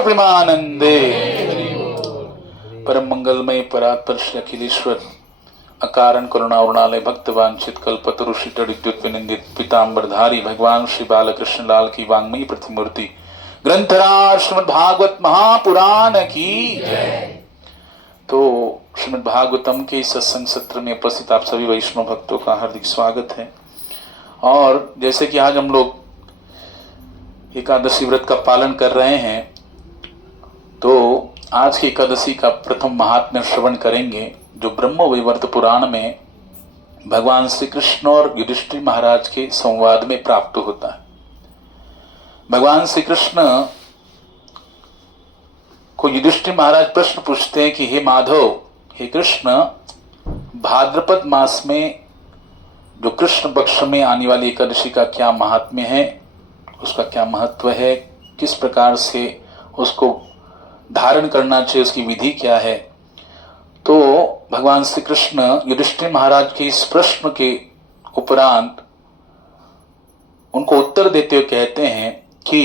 गौर प्रेमानंदे। परम मंगलमय परात्पर श्री अखिलेश्वर अकारण करुणावृणालय भक्त वांछित कल्पतरुषि तड़िद्युत विनिंदित पीतांबरधारी भगवान श्री बालकृष्ण लाल की वांग्मयी प्रतिमूर्ति ग्रंथराज श्रीमद् भागवत महापुराण की जय। तो श्रीमद् भागवतम के सत्संग सत्र में उपस्थित आप सभी वैष्णव भक्तों का हार्दिक स्वागत है। और जैसे कि आज हम लोग एकादशी व्रत का पालन कर रहे हैं, तो आज की एकादशी का प्रथम महात्म्य श्रवण करेंगे, जो ब्रह्म वैवर्त पुराण में भगवान श्री कृष्ण और युधिष्ठिर महाराज के संवाद में प्राप्त होता है। भगवान श्री कृष्ण को युधिष्ठिर महाराज प्रश्न पूछते हैं कि हे माधव, हे कृष्ण, भाद्रपद मास में जो कृष्ण पक्ष में आने वाली एकादशी का क्या महात्म्य है, उसका क्या महत्व है, किस प्रकार से उसको धारण करना चाहिए, उसकी विधि क्या है। तो भगवान श्री कृष्ण युधिष्ठिर महाराज के इस प्रश्न के उपरांत उनको उत्तर देते हुए कहते हैं कि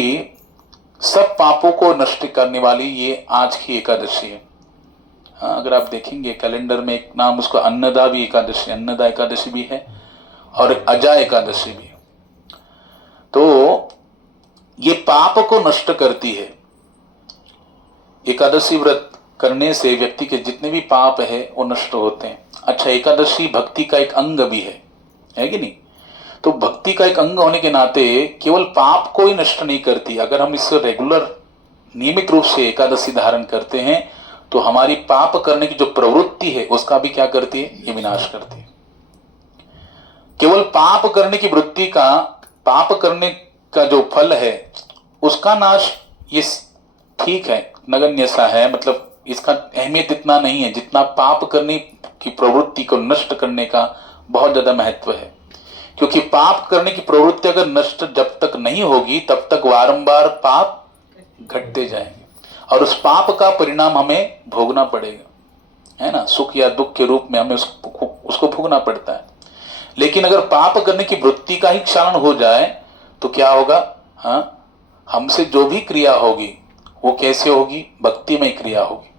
सब पापों को नष्ट करने वाली ये आज की एकादशी है। हाँ, अगर आप देखेंगे कैलेंडर में एक नाम उसको अन्नदा भी एकादशी, अन्नदा एकादशी भी है और अजा एकादशी भी है। तो ये पाप को नष्ट करती है। एकादशी व्रत करने से व्यक्ति के जितने भी पाप है वो नष्ट होते हैं। अच्छा, एकादशी भक्ति का एक अंग भी है कि नहीं? तो भक्ति का एक अंग होने के नाते केवल पाप को ही नष्ट नहीं करती। अगर हम इससे रेगुलर नियमित रूप से एकादशी धारण करते हैं तो हमारी पाप करने की जो प्रवृत्ति है उसका भी क्या करती है? ये विनाश करती है। केवल पाप करने की वृत्ति का, पाप करने का जो फल है उसका नाश ये ठीक है, नगण्य सा है, मतलब इसका अहमियत इतना नहीं है जितना पाप करने की प्रवृत्ति को नष्ट करने का बहुत ज्यादा महत्व है। क्योंकि पाप करने की प्रवृत्ति अगर नष्ट जब तक नहीं होगी तब तक वारंवार पाप घटते जाएंगे और उस पाप का परिणाम हमें भोगना पड़ेगा, है ना। सुख या दुख के रूप में हमें उसको भोगना पड़ता है। लेकिन अगर पाप करने की वृत्ति का ही क्षरण हो जाए तो क्या होगा? हाँ, हमसे जो भी क्रिया होगी वो कैसे होगी? भक्ति में क्रिया होगी,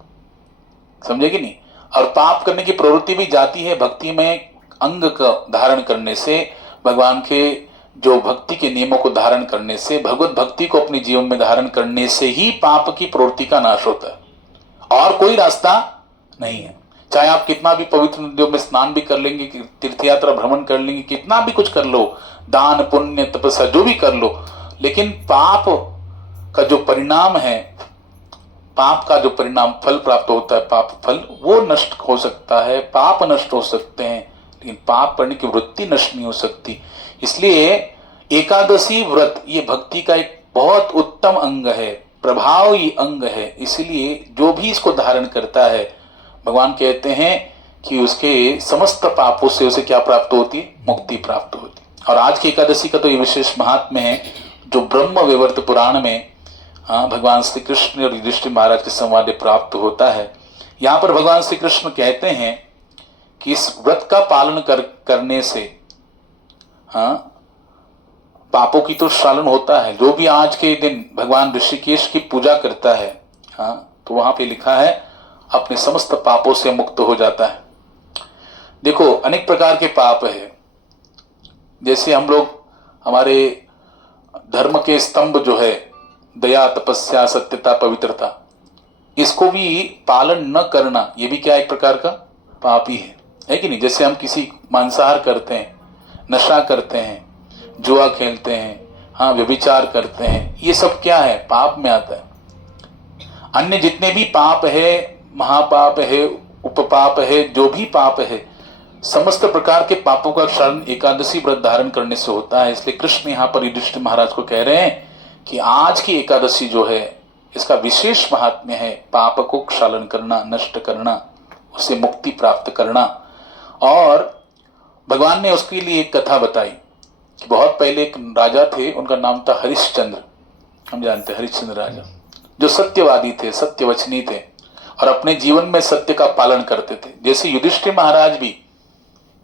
समझे कि नहीं? और पाप करने की प्रवृत्ति भी जाती है भक्ति में अंग का धारण करने से, भगवान के जो भक्ति के नियमों को धारण करने से, भगवत भक्ति को अपने जीवन में धारण करने से ही पाप की प्रवृत्ति का नाश होता है। और कोई रास्ता नहीं है। चाहे आप कितना भी पवित्र नदियों में स्नान भी कर लेंगे, तीर्थ यात्रा भ्रमण कर लेंगे, कितना भी कुछ कर लो, दान पुण्य तपस्या जो भी कर लो, लेकिन पाप का जो परिणाम है, पाप का जो परिणाम फल प्राप्त होता है, पाप फल, वो नष्ट हो सकता है। पाप नष्ट हो सकते हैं लेकिन पाप करने की वृत्ति नष्ट नहीं हो सकती। इसलिए एकादशी व्रत ये भक्ति का एक बहुत उत्तम अंग है, प्रभावी अंग है। इसलिए जो भी इसको धारण करता है, भगवान कहते हैं कि उसके समस्त पापों से उसे क्या प्राप्त होती है? मुक्ति प्राप्त होती है। और आज की एकादशी का तो ये विशेष महात्म्य है जो ब्रह्म वैवर्त पुराण में भगवान श्री कृष्ण और युधिष्ठिर महाराज के संवाद प्राप्त होता है। यहाँ पर भगवान श्री कृष्ण कहते हैं कि इस व्रत का पालन करने से पापों की तो क्षालन होता है। जो भी आज के दिन भगवान ऋषिकेश की पूजा करता है, तो वहां पे लिखा है अपने समस्त पापों से मुक्त हो जाता है। देखो, अनेक प्रकार के पाप है। जैसे हम लोग, हमारे धर्म के स्तंभ जो है, दया, तपस्या, सत्यता, पवित्रता, इसको भी पालन न करना, ये भी क्या एक प्रकार का पाप ही है कि नहीं? जैसे हम किसी मांसाहार करते हैं, नशा करते हैं, जुआ खेलते हैं, व्यभिचार करते हैं, ये सब क्या है? पाप में आता है। अन्य जितने भी पाप है, महापाप है, उपपाप है, जो भी पाप है, समस्त प्रकार के पापों का क्षरण एकादशी व्रत धारण करने से होता है। इसलिए कृष्ण यहाँ पर युधिष्ठिर महाराज को कह रहे हैं कि आज की एकादशी जो है इसका विशेष महात्म्य है पाप को क्षालन करना, नष्ट करना, उससे मुक्ति प्राप्त करना। और भगवान ने उसके लिए एक कथा बताई कि बहुत पहले एक राजा थे, उनका नाम था हरिश्चंद्र। हम जानते हैं हरिश्चंद्र राजा, जो सत्यवादी थे, सत्यवचनी थे और अपने जीवन में सत्य का पालन करते थे। जैसे युधिष्ठिर महाराज भी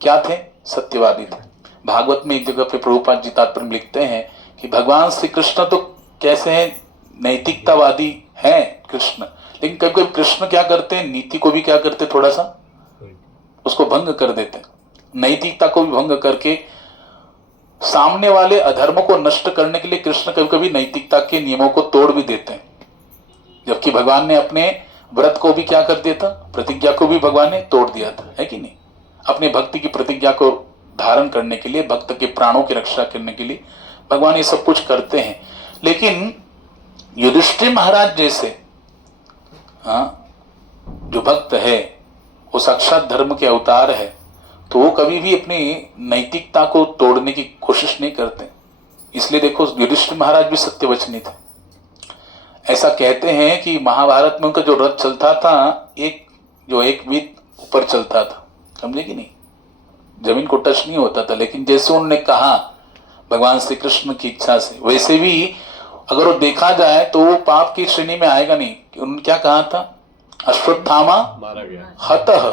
क्या थे? सत्यवादी थे। भागवत में एक जगह पे प्रभुपाद जी तात्पर्य लिखते हैं कि भगवान श्री कृष्ण तो कैसे हैं? नैतिकतावादी है कृष्ण, लेकिन कभी कभी कृष्ण क्या करते हैं, नीति को भी क्या करते, थोड़ा सा उसको भंग कर देते हैं, नैतिकता को भी भंग करके सामने वाले अधर्म को नष्ट करने के लिए कृष्ण कभी कभी नैतिकता के नियमों को तोड़ भी देते हैं। जबकि भगवान ने अपने व्रत को भी क्या कर दिया था, प्रतिज्ञा को भी भगवान ने तोड़ दिया था, है कि नहीं। अपने भक्ति की प्रतिज्ञा को धारण करने के लिए, भक्त के प्राणों की रक्षा करने के लिए भगवान ये सब कुछ करते हैं। लेकिन युधिष्ठिर महाराज जैसे जो भक्त है वो साक्षात धर्म के अवतार है, तो वो कभी भी अपनी नैतिकता को तोड़ने की कोशिश नहीं करते। इसलिए देखो युधिष्ठिर महाराज भी सत्यवचनी थे। ऐसा कहते हैं कि महाभारत में उनका जो रथ चलता था, एक वीत ऊपर चलता था, समझे कि नहीं, जमीन को टच नहीं होता था। लेकिन जैसे उन्होंने कहा भगवान श्री कृष्ण की इच्छा से, वैसे भी अगर वो देखा जाए तो वो पाप की श्रेणी में आएगा नहीं। उन्होंने क्या कहा था, अश्वत्थामा हतः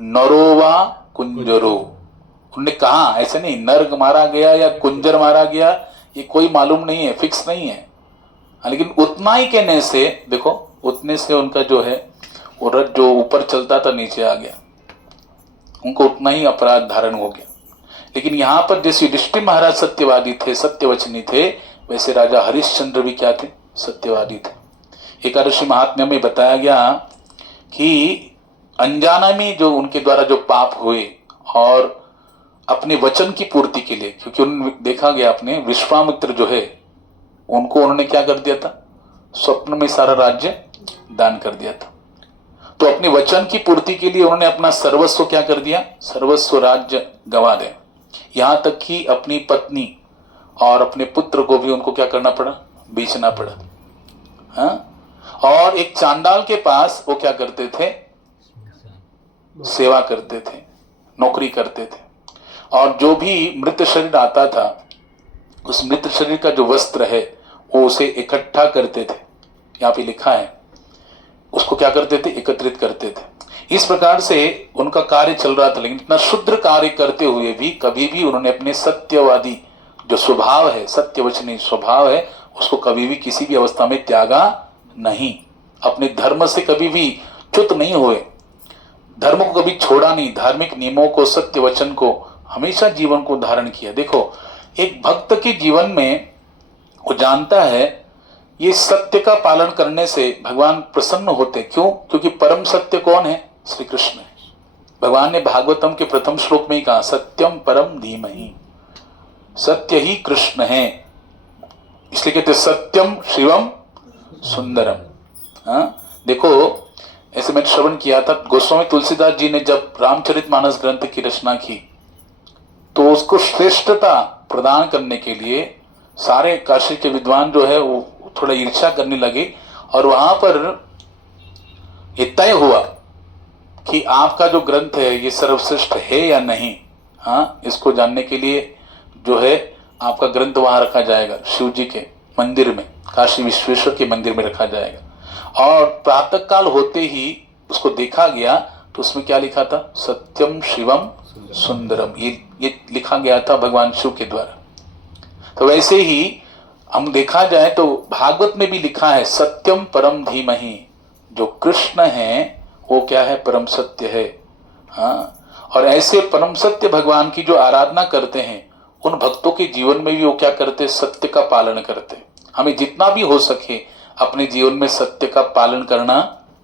नरोवा कुंजरो। उन्होंने कहा, ऐसे नहीं नर मारा गया या कुंजर मारा गया, ये कोई मालूम नहीं है, फिक्स नहीं है, लेकिन उतना ही कहने से देखो, उतने से उनका जो है वो रथ जो ऊपर चलता था नीचे आ गया, उनको उतना ही अपराध धारण हो गया। लेकिन यहाँ पर जैसे युधिष्ठिर महाराज सत्यवादी थे, सत्यवचनी थे, वैसे राजा हरिश्चंद्र भी क्या थे, सत्यवादी थे। एकादशी महात्म्य में बताया गया कि अनजाना में जो उनके द्वारा जो पाप हुए और अपने वचन की पूर्ति के लिए, क्योंकि उन्होंने देखा गया अपने विश्वामित्र जो है उनको उन्होंने क्या कर दिया था, स्वप्न में सारा राज्य दान कर दिया था। तो अपने वचन की पूर्ति के लिए उन्होंने अपना सर्वस्व क्या कर दिया, सर्वस्व राज्य गंवा दिया। यहां तक कि अपनी पत्नी और अपने पुत्र को भी उनको क्या करना पड़ा, बेचना पड़ा। और एक चांडाल के पास वो क्या करते थे, सेवा करते थे, नौकरी करते थे। और जो भी मृत शरीर आता था, उस मृत शरीर का जो वस्त्र है वो उसे इकट्ठा करते थे, यहाँ पे लिखा है, उसको क्या करते थे, एकत्रित करते थे। इस प्रकार से उनका कार्य चल रहा था। लेकिन इतना शुद्र कार्य करते हुए भी कभी भी उन्होंने अपने सत्यवादी जो स्वभाव है, सत्यवचनी स्वभाव है, उसको कभी भी किसी भी अवस्था में त्यागा नहीं। अपने धर्म से कभी भी च्युत नहीं हुए, धर्म को कभी छोड़ा नहीं, धार्मिक नियमों को, सत्य वचन को हमेशा जीवन को धारण किया। देखो एक भक्त के जीवन में वो जानता है ये सत्य का पालन करने से भगवान प्रसन्न होते। क्यों? क्योंकि परम सत्य कौन है, श्री कृष्ण है। भगवान ने भागवतम के प्रथम श्लोक में ही कहा, सत्यम परम धीमहि, सत्य ही कृष्ण है। इसलिए कहते सत्यम शिवम सुंदरम। देखो ऐसे मैंने श्रवण किया था, गोस्वामी तुलसीदास जी ने जब रामचरितमानस ग्रंथ की रचना की तो उसको श्रेष्ठता प्रदान करने के लिए सारे काशी के विद्वान जो है वो थोड़ा ईर्ष्या करने लगे। और वहां पर ये तय हुआ कि आपका जो ग्रंथ है ये सर्वश्रेष्ठ है या नहीं। इसको जानने के लिए जो है आपका ग्रंथ वहां रखा जाएगा, शिव जी के मंदिर में, काशी विश्वेश्वर के मंदिर में रखा जाएगा। और प्रातः काल होते ही उसको देखा गया तो उसमें क्या लिखा था, सत्यम शिवम सुंदरम, ये लिखा गया था भगवान शिव के द्वारा। तो वैसे ही हम देखा जाए तो भागवत में भी लिखा है, सत्यम परम धीमहि, जो कृष्ण है वो क्या है, परम सत्य है। और ऐसे परम सत्य भगवान की जो आराधना करते हैं उन भक्तों के जीवन में भी वो क्या करते, सत्य का पालन करते। हमें जितना भी हो सके अपने जीवन में सत्य का पालन करना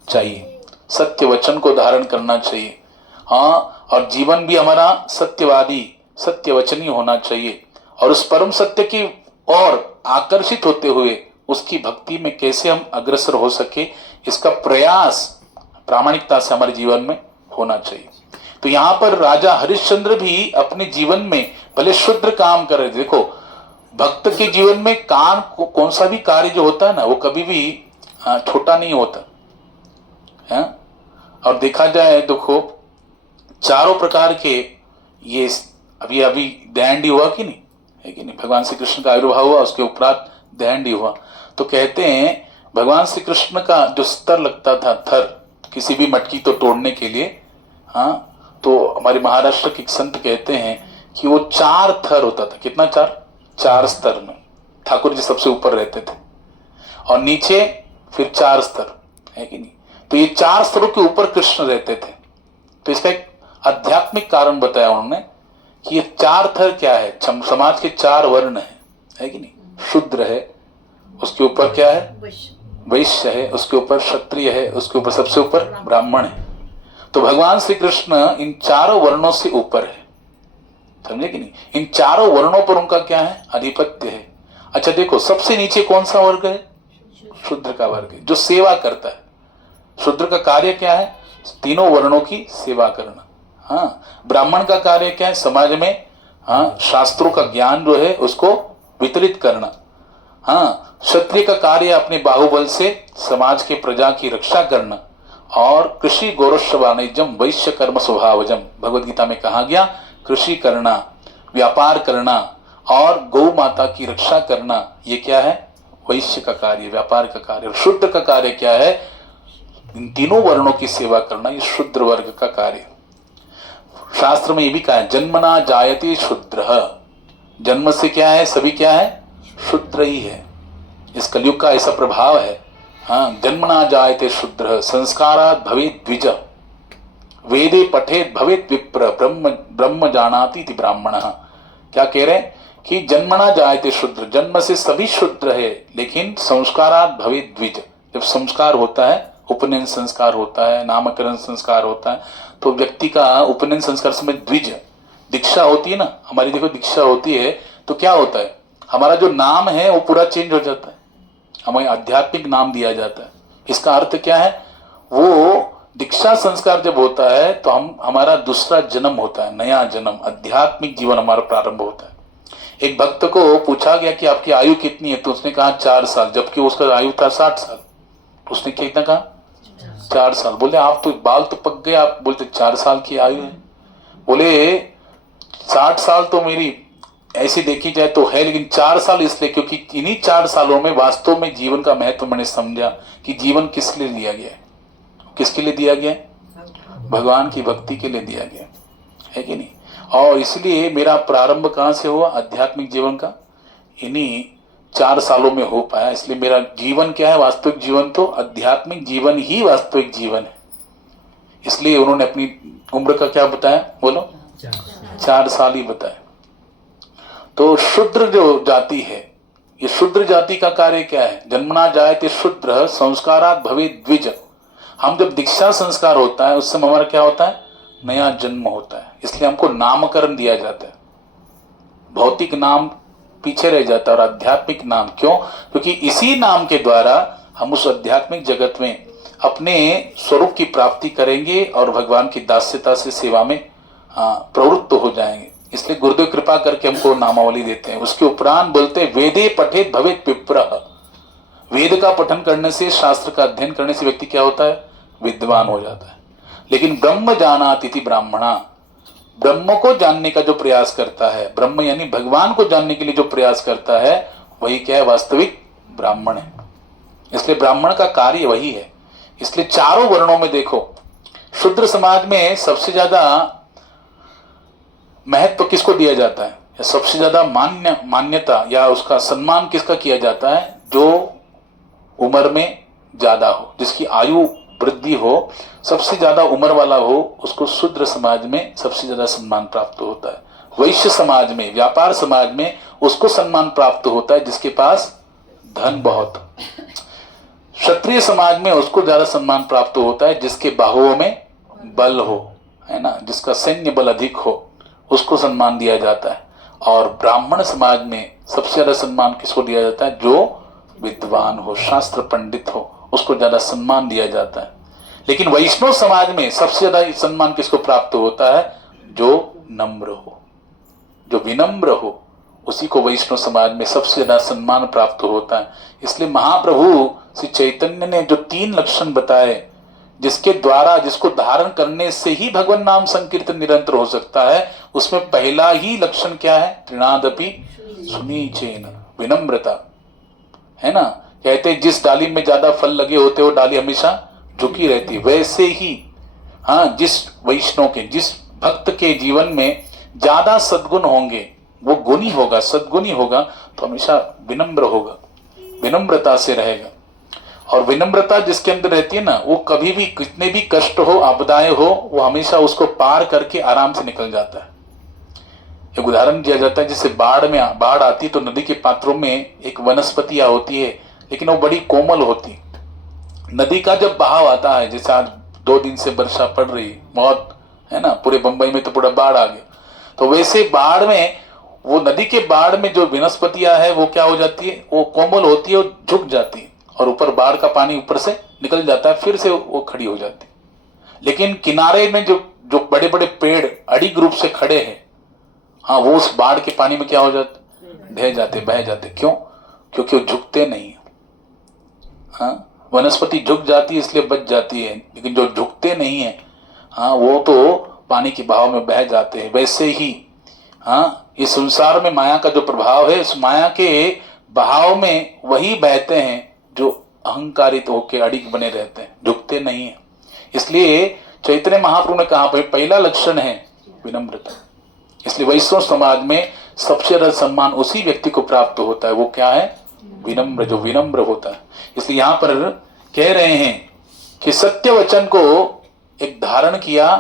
चाहिए, सत्य वचन को धारण करना चाहिए। और जीवन भी हमारा सत्यवादी, सत्यवचनी होना चाहिए। और उस परम सत्य की ओर आकर्षित होते हुए उसकी भक्ति में कैसे हम अग्रसर हो सके, इसका प्रयास प्रामाणिकता से हमारे जीवन में होना चाहिए। तो यहाँ पर राजा हरिश्चंद्र भी अपने जीवन में भले शुद्र काम कर रहे। देखो भक्त के जीवन में कौन सा भी कार्य जो होता है ना, वो कभी भी छोटा नहीं होता है। और देखा जाए देखो चारों प्रकार के ये अभी दहंडी हुआ कि नहीं, है कि नहीं, भगवान श्री कृष्ण का आविर्भाव हुआ, उसके उपरांत दहंडी हुआ। तो कहते हैं भगवान श्री कृष्ण का जो स्तर लगता था, थर, किसी भी मटकी तो तोड़ने के लिए, तो हमारे महाराष्ट्र के संत कहते हैं कि वो 4 थर होता था। कितना? 4 स्तर में ठाकुर जी सबसे ऊपर रहते थे और नीचे फिर 4 स्तर, है कि नहीं? तो ये 4 स्तरों के ऊपर कृष्ण रहते थे। तो इसका एक आध्यात्मिक कारण बताया उन्होंने कि ये 4 थर क्या है, समाज के 4 वर्ण है कि नहीं? शूद्र है, उसके ऊपर क्या है? वैश्य है, उसके ऊपर क्षत्रिय है, उसके ऊपर सबसे ऊपर ब्राह्मण है। तो भगवान श्री कृष्ण इन 4 वर्णों से ऊपर है, समझे कि नहीं? इन 4 वर्णों पर उनका क्या है? आधिपत्य है। अच्छा देखो, सबसे नीचे कौन सा वर्ग है? शूद्र का वर्ग है, जो सेवा करता है। शूद्र का कार्य क्या है? तीनों वर्णों की सेवा करना। हाँ, ब्राह्मण का कार्य क्या है? समाज में शास्त्रों का ज्ञान जो है उसको वितरित करना। हाँ, क्षत्रिय का कार्य अपने बाहुबल से समाज के प्रजा की रक्षा करना। और कृषि गौरव वाणिज्यम वैश्य कर्म स्वभावजम, भगवद गीता में कहा गया, कृषि करना, व्यापार करना और गौ माता की रक्षा करना, ये क्या है? वैश्य का कार्य, व्यापार का कार्य। शूद्र का कार्य क्या है? इन तीनों वर्णों की सेवा करना, ये शूद्र वर्ग का कार्य। शास्त्र में ये भी कहा है, जन्मना जायते शूद्र, जन्म से क्या है? सभी क्या है? शूद्र ही है। इस कलयुग का ऐसा प्रभाव है। हाँ, जन्मना जायते शूद्र संस्कारात् भवेत् द्विज, वेदे पठेत भवेत विप्र, ब्रह्म जानाति इति ब्राह्मणः। क्या कह रहे हैं कि जन्मना जायते शूद्र, जन्म से सभी शूद्र है, लेकिन संस्कारात् भवेत द्विज, जब संस्कार होता है, उपनयन संस्कार होता है, नामकरण संस्कार होता है, तो व्यक्ति का उपनयन संस्कार समय द्विज, दीक्षा होती है ना, हमारी देखो दीक्षा होती है तो क्या होता है? हमारा जो नाम है वो पूरा चेंज हो जाता है, हमें आध्यात्मिक नाम दिया जाता है। इसका अर्थ क्या है? वो दीक्षा संस्कार जब होता है तो हमारा दूसरा जन्म होता है, नया जन्म, आध्यात्मिक जीवन हमारा प्रारंभ होता है। एक भक्त को पूछा गया कि आपकी आयु कितनी है, तो उसने कहा 4 साल, जबकि उसका आयु था 60 साल। उसने कितना कहा? 4 साल। बोले आप तो बाल तो पक गए, आप बोलते 4 साल की आयु है। बोले 60 साल तो मेरी ऐसी देखी जाए तो है, लेकिन 4 साल इसलिए क्योंकि इन्हीं 4 सालों में वास्तव में जीवन का महत्व मैंने समझा कि जीवन किस लिए दिया गया है। किसके लिए दिया गया? भगवान की भक्ति के लिए दिया गया है कि नहीं? और इसलिए मेरा प्रारंभ कहाँ से हुआ? आध्यात्मिक जीवन का इन्हीं 4 सालों में हो पाया। इसलिए मेरा जीवन क्या है? वास्तविक जीवन तो आध्यात्मिक जीवन ही वास्तविक जीवन है। इसलिए उन्होंने अपनी उम्र का क्या बताया? बोलो, 4 साल ही बताया। तो शूद्र जो जाति है, ये शूद्र जाति का कार्य क्या है? जन्मना जायते शूद्र संस्कारात् भवेत् द्विज। हम जब दीक्षा संस्कार होता है उस समय हमारा क्या होता है? नया जन्म होता है। इसलिए हमको नामकरण दिया जाता है। भौतिक नाम पीछे रह जाता है और आध्यात्मिक नाम क्यों? क्योंकि इसी नाम के द्वारा हम उस आध्यात्मिक जगत में अपने स्वरूप की प्राप्ति करेंगे और भगवान की दास्यता से सेवा में प्रवृत्त हो जाएंगे। इसलिए गुरुदेव कृपा करके हमको नामावली देते हैं। उसके उपरांत बोलते हैं, वेदे पठेत भवेत विप्रः। वेद का पठन करने से, शास्त्र का अध्ययन करने से व्यक्ति क्या होता है? विद्वान हो जाता है। लेकिन ब्रह्म जानाति इति ब्राह्मणा, ब्रह्म को जानने का जो प्रयास करता है, ब्रह्म यानी भगवान को जानने के लिए जो प्रयास करता है, वही क्या है? वास्तविक ब्राह्मण है। इसलिए ब्राह्मण का कार्य वही है। इसलिए 4 वर्णों में देखो, शूद्र समाज में सबसे ज्यादा महत्व किसको दिया जाता है? सबसे ज्यादा मान्यता या उसका सम्मान किसका किया जाता है? जो उम्र में ज्यादा हो, जिसकी आयु वृद्धि हो, सबसे ज्यादा उम्र वाला हो, उसको शूद्र समाज में सबसे ज्यादा सम्मान प्राप्त होता है। वैश्य समाज में, व्यापार समाज में उसको सम्मान प्राप्त होता है जिसके पास धन बहुत। क्षत्रिय समाज में उसको ज्यादा सम्मान प्राप्त होता है जिसके बाहुओं में बल हो, है ना, जिसका सैन्य बल अधिक हो, उसको सम्मान दिया जाता है। और ब्राह्मण समाज में सबसे ज्यादा सम्मान किसको दिया जाता है? जो विद्वान हो, शास्त्र पंडित हो, उसको ज्यादा सम्मान दिया जाता है। लेकिन वैष्णव समाज में सबसे ज्यादा सम्मान किसको प्राप्त होता है? जो नम्र हो, जो विनम्र हो, उसी को वैष्णव समाज में सबसे ज्यादा सम्मान प्राप्त होता है। इसलिए महाप्रभु श्री चैतन्य ने जो 3 लक्षण बताए, जिसके द्वारा, जिसको धारण करने से ही भगवान नाम संकीर्तन निरंतर हो सकता है, उसमें पहला ही लक्षण क्या है? तृणादपि सुनीचेन, विनम्रता, है ना। कहते जिस डाली में ज्यादा फल लगे होते वो डाली हमेशा झुकी रहती। वैसे ही जिस वैष्णव के, जिस भक्त के जीवन में ज्यादा सद्गुण होंगे, वो गुणी होगा, सद्गुणी होगा, तो हमेशा विनम्र होगा, विनम्रता से रहेगा। और विनम्रता जिसके अंदर रहती है ना, वो कभी भी कितने भी कष्ट हो, आपदाएं हो, वो हमेशा उसको पार करके आराम से निकल जाता है। एक उदाहरण दिया जाता है, जैसे बाढ़ आती है तो नदी के पात्रों में एक वनस्पतियां होती है, लेकिन वो बड़ी कोमल होती है। नदी का जब बहाव आता है, जैसे आज 2 दिन से वर्षा पड़ रही बहुत है ना, पूरे बंबई में तो पूरा बाढ़ आ गया, तो वैसे बाढ़ में वो नदी के बाढ़ में जो वनस्पतियां है वो क्या हो जाती है, वो कोमल होती है, वो झुक जाती है और ऊपर बाढ़ का पानी ऊपर से निकल जाता है, फिर से वो खड़ी हो जाती है। लेकिन किनारे में जो जो बड़े बड़े पेड़ अड़िग रूप से खड़े हैं, हाँ, वो उस बाढ़ के पानी में क्या हो जाते, बह जाते। क्यों? क्योंकि वो झुकते नहीं है। हाँ, वनस्पति झुक जाती है इसलिए बच जाती है, लेकिन जो झुकते नहीं है, हाँ, वो तो पानी के बहाव में बह जाते हैं। वैसे ही हाँ, इस संसार में माया का जो प्रभाव है, उस माया के बहाव में वही बहते हैं जो अहंकारित होकर अड़िग बने रहते हैं, झुकते नहीं है। इसलिए चैतन्य महाप्रभु ने कहा भाई पहला लक्षण है विनम्रता। इसलिए वैष्णव समाज में सबसे ज्यादा सम्मान उसी व्यक्ति को प्राप्त होता है, वो क्या है, विनम्र, जो विनम्र होता है। इसलिए यहां पर कह रहे हैं कि सत्य वचन को एक धारण किया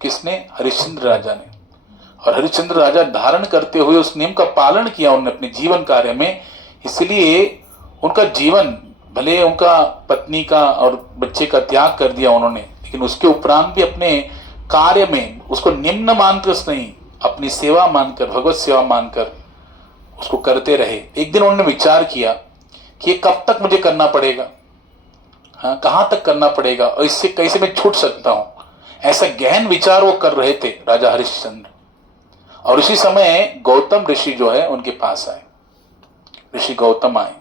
किसने, हरिश्चंद्र राजा ने। और हरिश्चंद्र राजा धारण करते हुए उस नियम का पालन किया उन्होंने अपने जीवन कार्य में। इसलिए उनका जीवन, भले उनका पत्नी का और बच्चे का त्याग कर दिया उन्होंने, लेकिन उसके उपरांत भी अपने कार्य में उसको निम्न मानकर नहीं, अपनी सेवा मानकर, भगवत सेवा मानकर उसको करते रहे। एक दिन उन्होंने विचार किया कि ये कब तक मुझे करना पड़ेगा, हाँ, कहां तक करना पड़ेगा और इससे कैसे मैं छूट सकता हूं। ऐसा गहन विचार वो कर रहे थे राजा हरिश्चंद्र। और उसी समय गौतम ऋषि जो है उनके पास आए, ऋषि गौतम आए।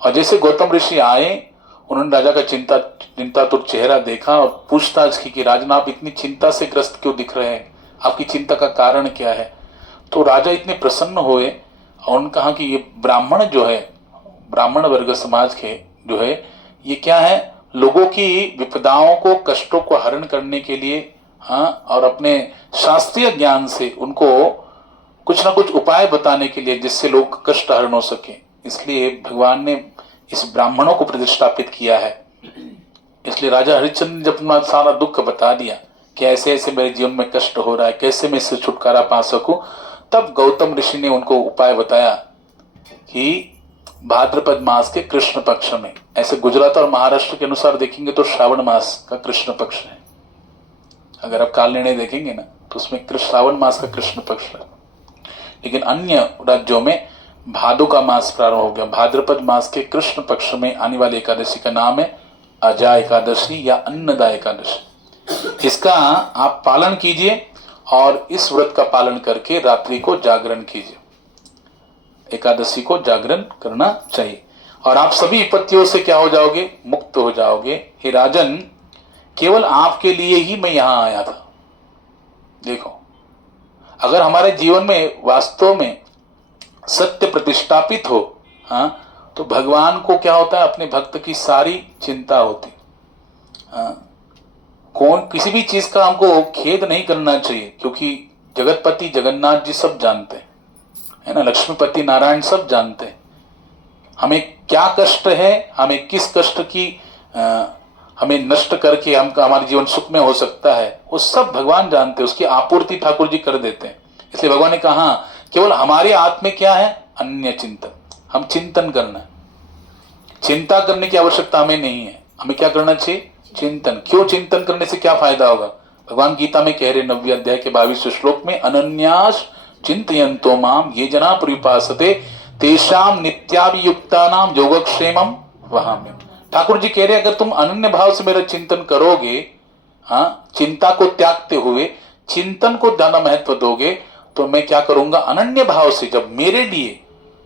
और जैसे गौतम ऋषि आए, उन्होंने राजा का चिंतातुर चेहरा देखा और पूछताछ की कि राजन आप इतनी चिंता से ग्रस्त क्यों दिख रहे हैं, आपकी चिंता का कारण क्या है। तो राजा इतने प्रसन्न हुए और उन्होंने कहा कि ये ब्राह्मण जो है, ब्राह्मण वर्ग समाज के जो है, ये क्या है, लोगों की विपदाओं को, कष्टों को हरण करने के लिए, हाँ, और अपने शास्त्रीय ज्ञान से उनको कुछ ना कुछ उपाय बताने के लिए, जिससे लोग कष्ट हरण हो सके। इसलिए भगवान ने इस ब्राह्मणों को प्रतिष्ठापित किया है। इसलिए राजा हरिश्चंद्र ने जब अपना सारा दुख बता दिया कि ऐसे ऐसे मेरे जीवन में कष्ट हो रहा है, कैसे मैं इससे छुटकारा पा सकूं, तब गौतम ऋषि ने उनको उपाय बताया कि भाद्रपद मास के कृष्ण पक्ष में, ऐसे गुजरात और महाराष्ट्र के अनुसार देखेंगे तो श्रावण मास का कृष्ण पक्ष है। अगर आप काल निर्णय देखेंगे ना तो उसमें श्रावण मास का कृष्ण पक्ष है। लेकिन अन्य राज्यों में भादो का मास प्रारंभ हो गया। भाद्रपद मास के कृष्ण पक्ष में आने वाली एकादशी का नाम है अजा एकादशी या अन्नदा एकादशी। इसका आप पालन कीजिए और इस व्रत का पालन करके रात्रि को जागरण कीजिए। एकादशी को जागरण करना चाहिए और आप सभी विपत्तियों से क्या हो जाओगे, मुक्त हो जाओगे। हे राजन, केवल आपके लिए ही मैं यहां आया था। देखो, अगर हमारे जीवन में वास्तव में सत्य प्रतिष्ठापित हो, हाँ, तो भगवान को क्या होता है, अपने भक्त की सारी चिंता होती। हाँ, कौन किसी भी चीज का हमको खेद नहीं करना चाहिए, क्योंकि जगतपति जगन्नाथ जी सब जानते हैं, है ना, लक्ष्मीपति नारायण सब जानते हैं हमें क्या कष्ट है, हमें किस कष्ट की हमें नष्ट करके हम हमारे जीवन सुख में हो सकता है, वो सब भगवान जानते हैं, उसकी आपूर्ति ठाकुर जी कर देते हैं। इसलिए भगवान ने कहा केवल हमारे हाथ में क्या है, अन्य चिंतन। हम चिंतन करना है, चिंता करने की आवश्यकता हमें नहीं है। हमें क्या करना चाहिए, चिंतन। क्यों? चिंतन करने से क्या फायदा होगा, भगवान गीता में कह रहे 9वें अध्याय के 22वें श्लोक में, अनन्यास चिंतयन्तो माम ये जना परिपासते तेषाम नित्याभियुक्तानाम योगक्षेमम वहाम्यहम्। ठाकुर जी कह रहे अगर तुम अनन्य भाव से मेरा चिंतन करोगे, हाँ, चिंता को त्यागते हुए चिंतन को ज्यादा महत्व दोगे, तो मैं क्या करूंगा, अनन्य भाव से, जब मेरे लिए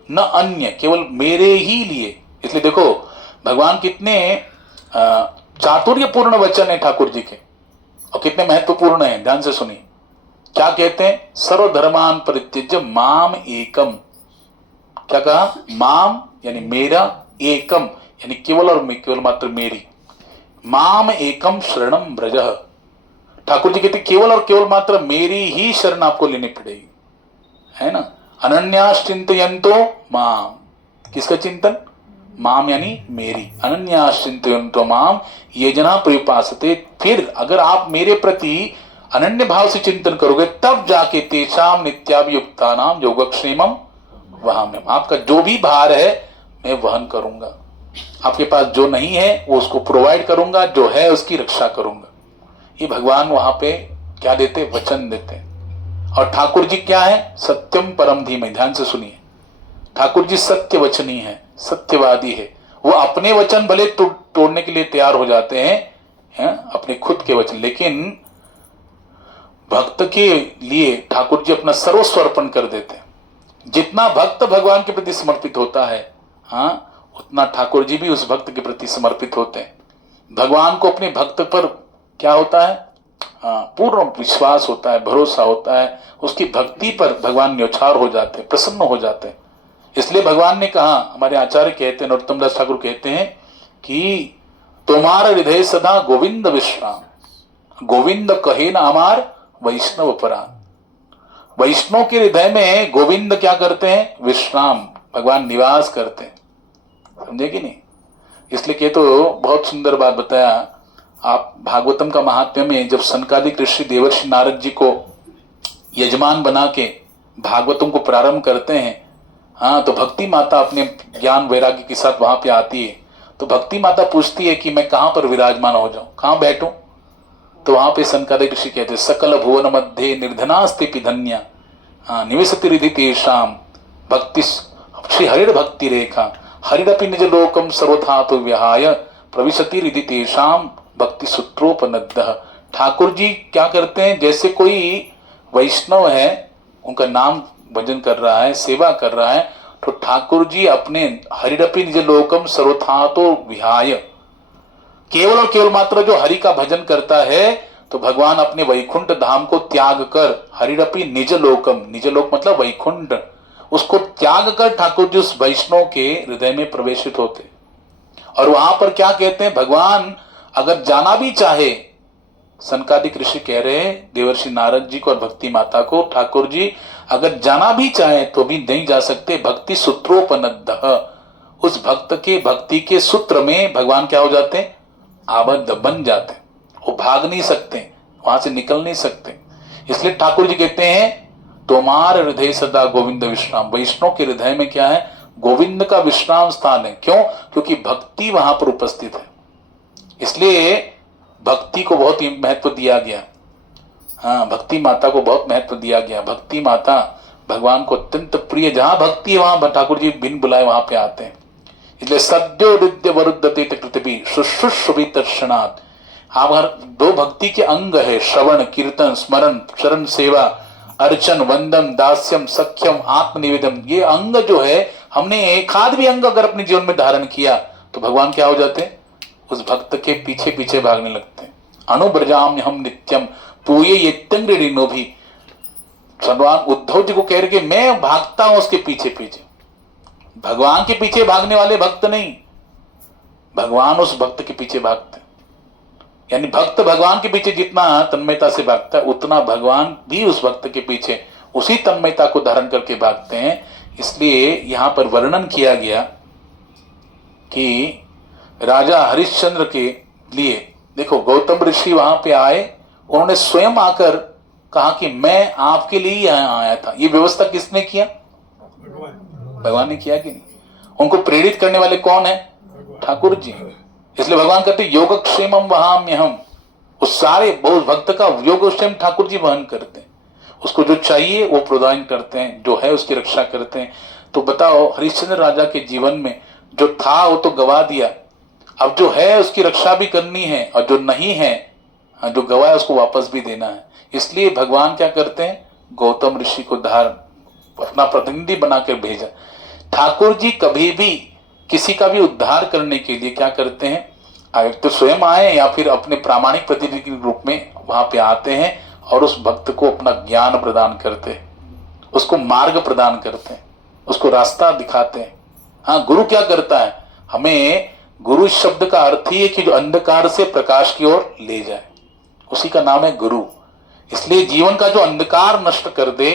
न अन्य, केवल मेरे ही लिए। इसलिए देखो भगवान कितने चातुर्यपूर्ण वचन है ठाकुर जी के और कितने महत्वपूर्ण है। ध्यान से सुनिए क्या कहते हैं, सर्वधर्मान परित्यज्य माम एकम। क्या कहा, माम यानी मेरा, एकम यानी केवल और केवल मात्र मेरी, माम एकम शरणम ब्रजः। ठाकुर जी कहते केवल और केवल मात्र मेरी ही शरण आपको लेनी पड़ेगी, है ना। अनन्यास चिंतयन्तो माम, किसका चिंतन, माम यानी मेरी, अनन्याश्चिन्तयन्तो माम ये जना परिपासते। फिर अगर आप मेरे प्रति अनन्य भाव से चिंतन करोगे तब जाके तेषाम नित्याभियुक्तानाम योगक्षेमम वहाम्यहम्, आपका जो भी भार है मैं वहन करूंगा। आपके पास जो नहीं है वो उसको प्रोवाइड करूंगा, जो है उसकी रक्षा करूंगा। ये भगवान वहां पे क्या देते, वचन देते। और ठाकुर जी क्या है, सत्यम परम धीमहि। ध्यान से सुनिए, ठाकुर जी सत्य वचनी है, सत्यवादी है। वो अपने वचन भले तोड़ने के लिए तैयार हो जाते हैं, अपने खुद के वचन, लेकिन भक्त के लिए ठाकुर जी अपना सर्वस्व अर्पण कर देते हैं। जितना भक्त भगवान के प्रति समर्पित होता है, उतना ठाकुर जी भी उस भक्त के प्रति समर्पित होते हैं। भगवान को अपने भक्त पर क्या होता है, पूर्ण विश्वास होता है, भरोसा होता है। उसकी भक्ति पर भगवान न्यौछावर हो जाते हैं, प्रसन्न हो जाते हैं। इसलिए भगवान ने कहा, हमारे आचार्य कहते हैं, नरोत्तम दास ठाकुर कहते हैं कि तुम्हारा हृदय सदा गोविंद विश्राम, गोविंद कहे न अमार वैष्णव परान। वैष्णव के हृदय में गोविंद क्या करते हैं, विश्राम, भगवान निवास करते हैं। समझे कि नहीं? इसलिए के तो बहुत सुंदर बात बताया आप भागवतम का महात्म्य में, जब सनकादिक ऋषि देवर्षि नारद जी को यजमान बना के भागवतम को प्रारंभ करते हैं, तो भक्ति माता अपने ज्ञान वैराग्य के साथ वहां पे आती है। तो भक्ति माता पूछती है कि मैं कहां पर विराजमान हो जाऊं, कहां बैठूं? तो वहां पे सनकादिक ऋषि कहते हैं, सकल भुवन मध्य निर्धनास्ति धन्या निवसति रिधि तेषाम भक्ति श्री हरिर भक्ति रेखा हरिरपि निज लोकम सर्वथा विहाय प्रविशति रिधि तेषाम भक्ति सूत्रोपनद्ध। ठाकुर जी क्या करते हैं, जैसे कोई वैष्णव है, उनका नाम भजन कर रहा है, सेवा कर रहा है, तो ठाकुर जी अपने हरिरपि निज लोकम सर्वथा विहाय, केवल और केवल मात्र जो हरि का भजन करता है, तो भगवान अपने वैकुंठ धाम को त्याग कर, हरिरपि निज लोकम, निज लोक मतलब वैकुंठ, उसको त्याग कर ठाकुर जी उस वैष्णव के हृदय में प्रवेशित होते। और वहां पर क्या कहते हैं, भगवान अगर जाना भी चाहे, सनकादिक ऋषि कह रहे हैं देवर्षि नारद जी को और भक्ति माता को, ठाकुर जी अगर जाना भी चाहे तो भी नहीं जा सकते। भक्ति सूत्रोपनद्ध, उस भक्त के भक्ति के सूत्र में भगवान क्या हो जाते हैं, आबद्ध बन जाते हैं। वो भाग नहीं सकते, वहां से निकल नहीं सकते। इसलिए ठाकुर जी कहते हैं तुम्हार हृदय सदा गोविंद विश्राम। वैष्णव के हृदय में क्या है, गोविंद का विश्राम स्थान है। क्यों? क्योंकि भक्ति वहां पर उपस्थित है। इसलिए भक्ति को बहुत ही महत्व दिया गया। भक्ति माता को बहुत महत्व दिया गया। भक्ति माता भगवान को अत्यंत प्रिय, जहां भक्ति है वहां ठाकुर जी बिन बुलाए वहां पे आते हैं। इसलिए सद्यो हृदय वरुद्धते कृतभी शुश्रूषुभि तत्क्षणात्। अगर दो भक्ति के अंग है, श्रवण कीर्तन स्मरण शरण सेवा अर्चन वंदन दास्यम सख्यम आत्मनिवेदन, ये अंग जो है, हमने एक आध भी अंग अगर अपने जीवन में धारण किया तो भगवान क्या हो जाते हैं, उस भक्त के पीछे पीछे भागने लगते हैं। अनुब्रजाम्य हम नित्यम पूये येत्यंग्रिनो भी, भगवान उद्धव जी को कह रहे कि मैं भागता हूं उसके पीछे पीछे। भगवान के पीछे भागने वाले भक्त नहीं, भगवान उस भक्त के पीछे भागते हैं। यानी भक्त भगवान के पीछे जितना तन्मयता से भागता है, उतना भगवान भी उस भक्त के पीछे उसी तन्मयता को धारण करके भागते हैं। इसलिए यहां पर वर्णन किया गया कि राजा हरिश्चंद्र के लिए, देखो गौतम ऋषि वहां पे आए, उन्होंने स्वयं आकर कहा कि मैं आपके लिए यहां आया था। ये व्यवस्था किसने किया? भगवान ने किया कि नहीं? उनको प्रेरित करने वाले कौन है? ठाकुर जी। इसलिए भगवान कहते योगक्षेमम वहाम्यहम्, उस सारे बहुत भक्त का योगक्षेम ठाकुर जी वहन करते हैं। उसको जो चाहिए वो प्रदान करते हैं, जो है उसकी रक्षा करते हैं। तो बताओ, हरिश्चंद्र राजा के जीवन में जो था वो तो गवा दिया, अब जो है उसकी रक्षा भी करनी है, और जो नहीं है, जो गवा है उसको वापस भी देना है। इसलिए भगवान क्या करते हैं, गौतम ऋषि को अपना प्रतिनिधि बनाकर भेजा। ठाकुर जी कभी भी किसी का भी उद्धार करने के लिए क्या करते हैं, तो स्वयं आए या फिर अपने प्रामाणिक प्रतिनिधि के रूप में वहां पे आते हैं और उस भक्त को अपना ज्ञान प्रदान करते हैं, उसको मार्ग प्रदान करते हैं, उसको रास्ता दिखाते हैं। गुरु क्या करता है, हमें गुरु शब्द का अर्थ ही है कि जो अंधकार से प्रकाश की ओर ले जाए, उसी का नाम है गुरु। इसलिए जीवन का जो अंधकार नष्ट कर दे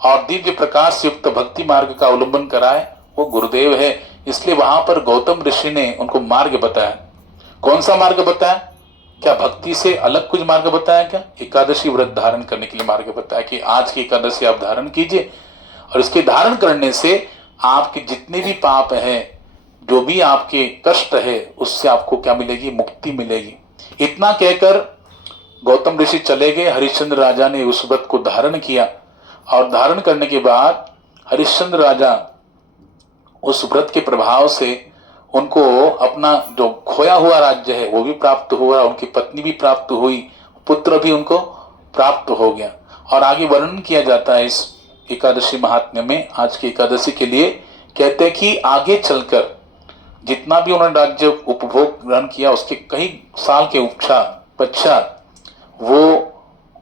और दिव्य प्रकाश से युक्त भक्ति मार्ग का अवलंबन कराए, वो गुरुदेव है, इसलिए वहां पर गौतम ऋषि ने उनको मार्ग बताया। कौन सा मार्ग बताया? क्या भक्ति से अलग कुछ मार्ग बताया? क्या एकादशी व्रत धारण करने के लिए मार्ग बताया कि आज की एकादशी आप धारण कीजिए और इसके धारण करने से आपके जितने भी पाप है, जो भी आपके कष्ट है, उससे आपको क्या मिलेगी? मुक्ति मिलेगी। इतना कहकर गौतम ऋषि चले गए। हरिश्चंद्र राजा ने उस व्रत को धारण किया और धारण करने के बाद हरिश्चंद्र राजा उस व्रत के प्रभाव से उनको अपना जो खोया हुआ राज्य है वो भी प्राप्त हुआ, उनकी पत्नी भी प्राप्त हुई, पुत्र भी उनको प्राप्त हो गया। और आगे वर्णन किया जाता है इस एकादशी महात्म्य में। आज की एकादशी के लिए कहते हैं कि आगे चलकर जितना भी उन्होंने राज्य उपभोग ग्रहण किया, उसके कई साल के पश्चात वो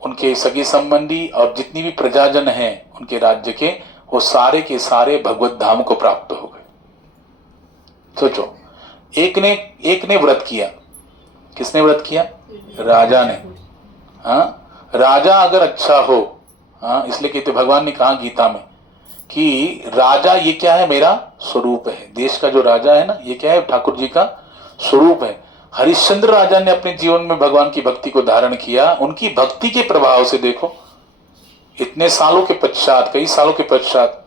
उनके सगे संबंधी और जितनी भी प्रजाजन हैं उनके राज्य के, वो सारे के सारे भगवत धाम को प्राप्त हो गए। सोचो, एक ने व्रत किया। किसने व्रत किया? राजा ने। हाँ, राजा अगर अच्छा हो, हाँ, इसलिए कहते भगवान ने कहा गीता में कि राजा ये क्या है? मेरा स्वरूप है। देश का जो राजा है ना, ये क्या है? ठाकुर जी का स्वरूप है। हरिश्चंद्र राजा ने अपने जीवन में भगवान की भक्ति को धारण किया। उनकी भक्ति के प्रभाव से देखो, इतने सालों के पश्चात, कई सालों के पश्चात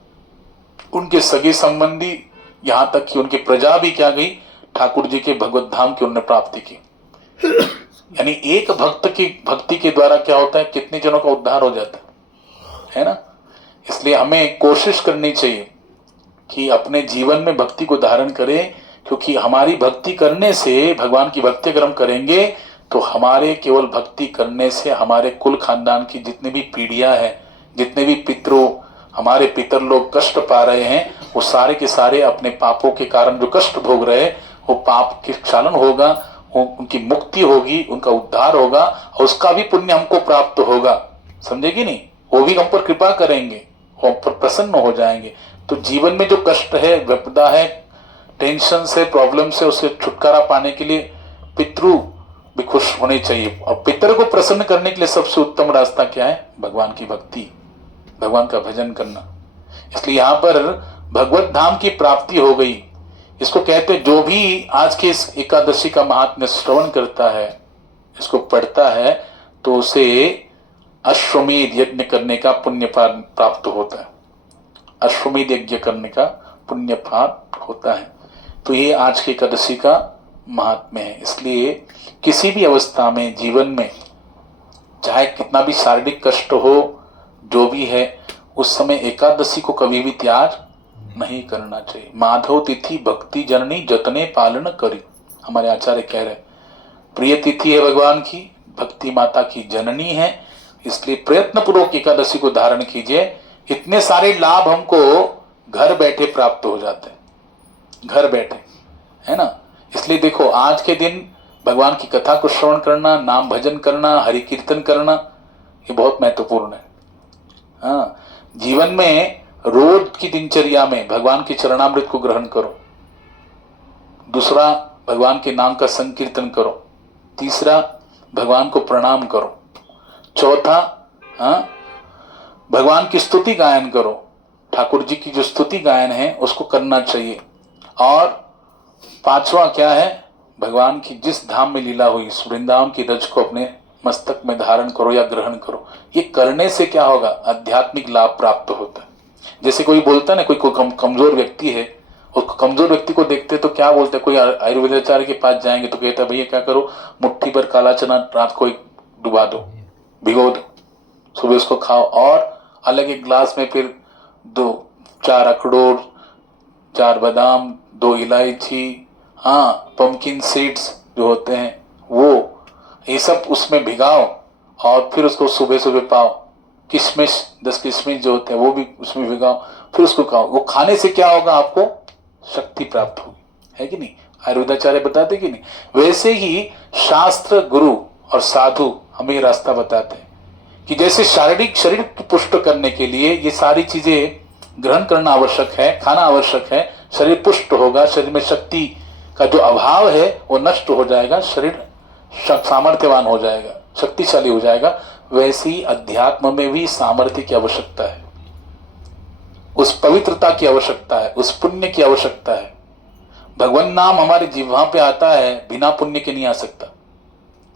उनके सगे संबंधी, यहां तक कि उनकी प्रजा भी क्या गई? ठाकुर जी के भगवत धाम की उन्होंने प्राप्ति की। यानी एक भक्त की भक्ति के द्वारा क्या होता है? कितने जनों का उद्धार हो जाता है ना। इसलिए हमें कोशिश करनी चाहिए कि अपने जीवन में भक्ति को धारण करें, क्योंकि हमारी भक्ति करने से, भगवान की भक्ति अगर हम करेंगे तो हमारे केवल भक्ति करने से हमारे कुल खानदान की जितनी भी पीढ़ियां हैं, जितने भी पितरों, हमारे पितर लोग कष्ट पा रहे हैं, वो सारे के सारे अपने पापों के कारण जो कष्ट भोग रहे हैं, वो पाप के क्षालन होगा, उनकी मुक्ति होगी, उनका उद्धार होगा और उसका भी पुण्य हमको प्राप्त होगा। समझेगी नहीं? वो भी हम पर कृपा करेंगे, हम पर प्रसन्न हो जाएंगे। तो जीवन में जो कष्ट है, विपदा है, टेंशन से, प्रॉब्लम से, उससे छुटकारा पाने के लिए पितृ भी खुश होने चाहिए। और पितर को प्रसन्न करने के लिए सबसे उत्तम रास्ता क्या है? भगवान की भक्ति, भगवान का भजन करना। इसलिए यहाँ पर भगवत धाम की प्राप्ति हो गई। इसको कहते, जो भी आज के इस एकादशी का महात्म्य श्रवण करता है, इसको पढ़ता है, तो उसे अश्वमेध यज्ञ करने का पुण्य प्राप्त होता है। अश्वमेध यज्ञ करने का पुण्य प्राप्त होता है। तो ये आज की एकादशी का महात्म्य है। इसलिए किसी भी अवस्था में, जीवन में, चाहे कितना भी शारीरिक कष्ट हो, जो भी है, उस समय एकादशी को कभी भी त्याग नहीं करना चाहिए। माधव तिथि भक्ति जननी जतने पालन करी, हमारे आचार्य कह रहे, प्रिय तिथि है भगवान की, भक्ति माता की जननी है, इसलिए प्रयत्न पूर्वक एकादशी को धारण कीजिए। इतने सारे लाभ हमको घर बैठे प्राप्त हो जाते हैं, घर बैठे, है ना। इसलिए देखो, आज के दिन भगवान की कथा को श्रवण करना, नाम भजन करना, हरि कीर्तन करना, ये बहुत महत्वपूर्ण है। हाँ, जीवन में रोज की दिनचर्या में भगवान के चरणामृत को ग्रहण करो। दूसरा, भगवान के नाम का संकीर्तन करो। तीसरा, भगवान को प्रणाम करो। चौथा, भगवान की स्तुति गायन करो। ठाकुर जी की जो स्तुति गायन है उसको करना चाहिए। और पांचवा क्या है? भगवान की जिस धाम में लीला हुई, वृंदावन की रज को अपने मस्तक में धारण करो या ग्रहण करो। ये करने से क्या होगा? आध्यात्मिक लाभ प्राप्त होता है। जैसे कोई बोलता है ना, कोई कमजोर व्यक्ति है, उसको कमजोर व्यक्ति को देखते तो क्या बोलते हैं, कोई आयुर्वेदाचार्य के पास जाएंगे तो कहता है भैया क्या करो, मुट्ठी भर काला चना रात को डुबा दो, भिगो दो, सुबह उसको खाओ, और अलग एक ग्लास में फिर 4 अखरोट, 4 बादाम, 2 इलायची, हाँ, पम्पकिन सीड्स जो होते हैं वो, ये सब उसमें भिगाओ और फिर उसको सुबह सुबह पाओ। किशमिश, 10 किशमिश जो होते हैं वो भी उसमें भिगाओ, फिर उसको खाओ। वो खाने से क्या होगा? आपको शक्ति प्राप्त होगी, है कि नहीं? आयुर्वेदाचार्य बताते कि नहीं? वैसे ही शास्त्र, गुरु और साधु हमें रास्ता बताते हैं कि जैसे शारीरिक शरीर को पुष्ट करने के लिए ये सारी चीजें ग्रहण करना आवश्यक है, खाना आवश्यक है, शरीर पुष्ट होगा, शरीर में शक्ति का जो अभाव है वो नष्ट हो जाएगा, शरीर सामर्थ्यवान हो जाएगा, शक्तिशाली हो जाएगा। वैसे ही अध्यात्म में भी सामर्थ्य की आवश्यकता है। उस पवित्रता की आवश्यकता है, उस पुण्य की आवश्यकता है। भगवान नाम हमारे जिह्वा पे आता है, बिना पुण्य के नहीं आ सकता।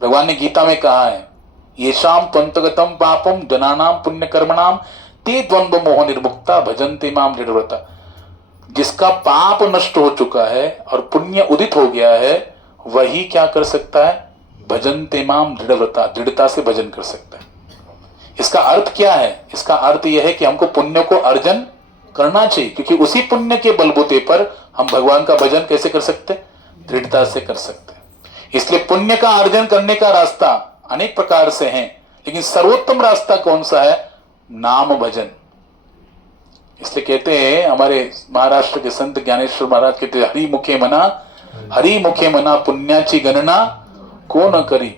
भगवान ने गीता में कहा है, येषाम त्वन्तगतम पापम जनानाम पुण्य कर्मणाम ते द्वंद्व मोह निर्मुक्ता भजन्ते माम दृढ़व्रता। जिसका पाप नष्ट हो चुका है और पुण्य उदित हो गया है, वही क्या कर सकता है? भजन्ते माम दृढ़व्रता, दृढ़ता से भजन कर सकता है। इसका अर्थ क्या है? इसका अर्थ यह है कि हमको पुण्य को अर्जन करना चाहिए, क्योंकि उसी पुण्य के बलबूते पर हम भगवान का भजन कैसे कर सकते? दृढ़ता से कर सकते हैं। इसलिए पुण्य का अर्जन करने का रास्ता अनेक प्रकार से हैं, लेकिन सर्वोत्तम रास्ता कौन सा है? नाम भजन। इसलिए कहते हैं हमारे महाराष्ट्र के संत ज्ञानेश्वर महाराज कहते हैं, हरि मुखे मना पुण्याची गणना को न करी।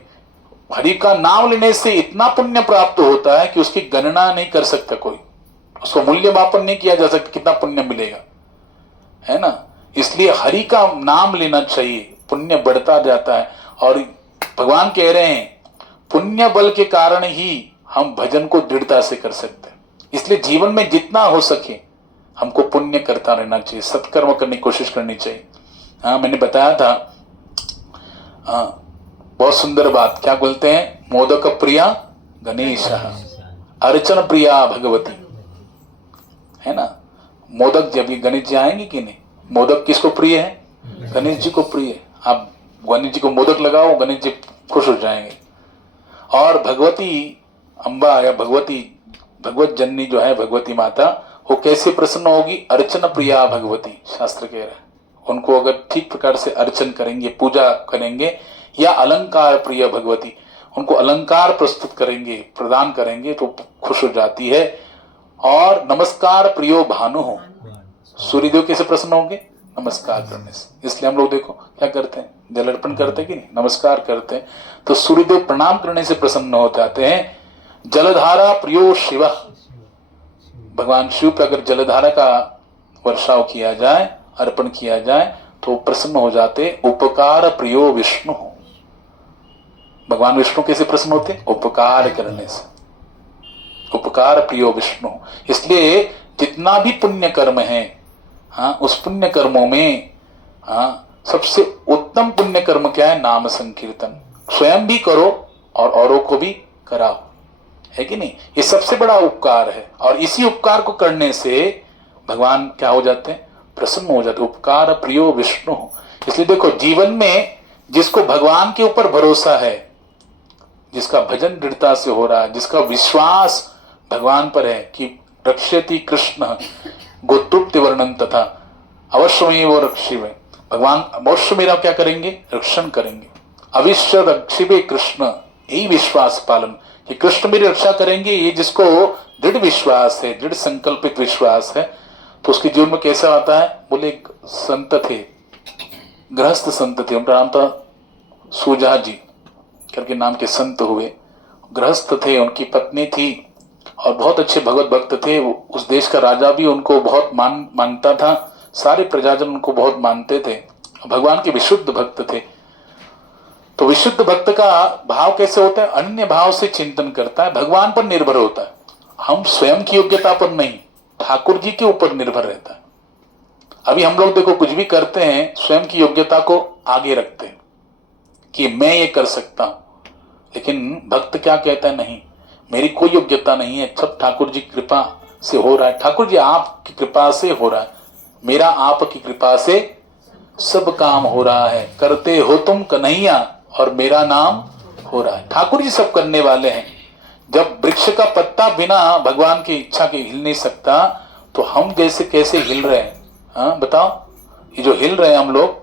हरि का नाम लेने से इतना पुण्य प्राप्त होता है कि उसकी गणना नहीं कर सकता कोई, उसको मूल्य मापन नहीं किया जा सकता कितना पुण्य मिलेगा, है ना। इसलिए हरि का नाम लेना चाहिए, पुण्य बढ़ता जाता है। और भगवान कह रहे हैं पुण्य बल के कारण ही हम भजन को दृढ़ता से कर सकते हैं। इसलिए जीवन में जितना हो सके हमको पुण्य करता रहना चाहिए, सत्कर्म करने की कोशिश करनी चाहिए। हाँ, मैंने बताया था, बहुत सुंदर बात, क्या बोलते हैं? मोदक प्रिया गणेश अर्चन प्रिया भगवती, है ना। मोदक, जब ये गणेश जी आएंगे कि नहीं, मोदक किसको प्रिय है? गणेश जी को प्रिय है। आप गणेश जी को मोदक लगाओ, गणेश जी खुश हो जाएंगे। और भगवती अम्बा या भगवत जननी जो है भगवती माता, वो कैसे प्रसन्न होगी? अर्चन प्रिया भगवती, शास्त्र कह रहा है। उनको अगर ठीक प्रकार से अर्चन करेंगे, पूजा करेंगे, या अलंकार प्रिय भगवती, उनको अलंकार प्रस्तुत करेंगे, प्रदान करेंगे, तो खुश हो जाती है। और नमस्कार प्रियो भानु हो, सूर्यदेव कैसे प्रसन्न होंगे? नमस्कार करने से। इसलिए हम लोग देखो क्या करते हैं, जल अर्पण करते हैं कि नहीं, नमस्कार करते हैं, तो सूर्यदेव प्रणाम करने से प्रसन्न हो जाते हैं। जलधारा प्रियो शिव, भगवान शिव पे अगर जलधारा का वर्षाव किया जाए, अर्पण किया जाए, तो प्रसन्न हो जाते। उपकार प्रियो विष्णु, भगवान विष्णु कैसे प्रसन्न होते? उपकार करने से। उपकार प्रियो विष्णु। इसलिए जितना भी पुण्य कर्म है, हाँ, उस पुण्य कर्मों में, हाँ, सबसे उत्तम पुण्य कर्म क्या है? नाम संकीर्तन। स्वयं भी करो और औरों को भी कराओ, है कि नहीं। ये सबसे बड़ा उपकार है, और इसी उपकार को करने से भगवान क्या हो जाते हैं? प्रसन्न हो जाते। उपकार प्रियो विष्णु। इसलिए देखो, जीवन में जिसको भगवान के ऊपर भरोसा है, जिसका भजन दृढ़ता से हो रहा है, जिसका विश्वास भगवान पर है कि रक्षति कृष्ण गोतृप्ति वर्णन तथा अवश्य में वो रक्षिवे, भगवान अवश्य मेरा क्या करेंगे? रक्षण करेंगे। अवश्य रक्षिवे कृष्ण, यही विश्वास पालन कि कृष्ण मेरी रक्षा करेंगे, ये जिसको दृढ़ विश्वास है, दृढ़ संकल्पित विश्वास है, तो उसके जीवन में कैसा आता है? बोले एक संत थे, गृहस्थ संत थे, उनका नाम था सुजा जी करके नाम के संत हुए। गृहस्थ थे, उनकी पत्नी थी और बहुत अच्छे भगवत भक्त थे। उस देश का राजा भी उनको बहुत मानता था, सारे प्रजाजन उनको बहुत मानते थे, भगवान के विशुद्ध भक्त थे। तो विशुद्ध भक्त का भाव कैसे होता है? अन्य भाव से चिंतन करता है, भगवान पर निर्भर होता है। हम स्वयं की योग्यता पर नहीं, ठाकुर जी के ऊपर निर्भर रहता है। अभी हम लोग देखो कुछ भी करते हैं, स्वयं की योग्यता को आगे रखते हैं कि मैं ये कर सकता हूं, लेकिन भक्त क्या कहता है? नहीं, मेरी कोई योग्यता नहीं है, सब ठाकुर जी की कृपा से हो रहा है। ठाकुर जी आपकी कृपा से हो रहा है, मेरा आपकी कृपा से सब काम हो रहा है। करते हो तुम कन्हैया और मेरा नाम हो रहा है। ठाकुर जी सब करने वाले हैं। जब वृक्ष का पत्ता बिना भगवान की इच्छा के हिल नहीं सकता, तो हम जैसे कैसे हिल रहे हैं? हाँ बताओ, ये जो हिल रहे हैं हम लोग,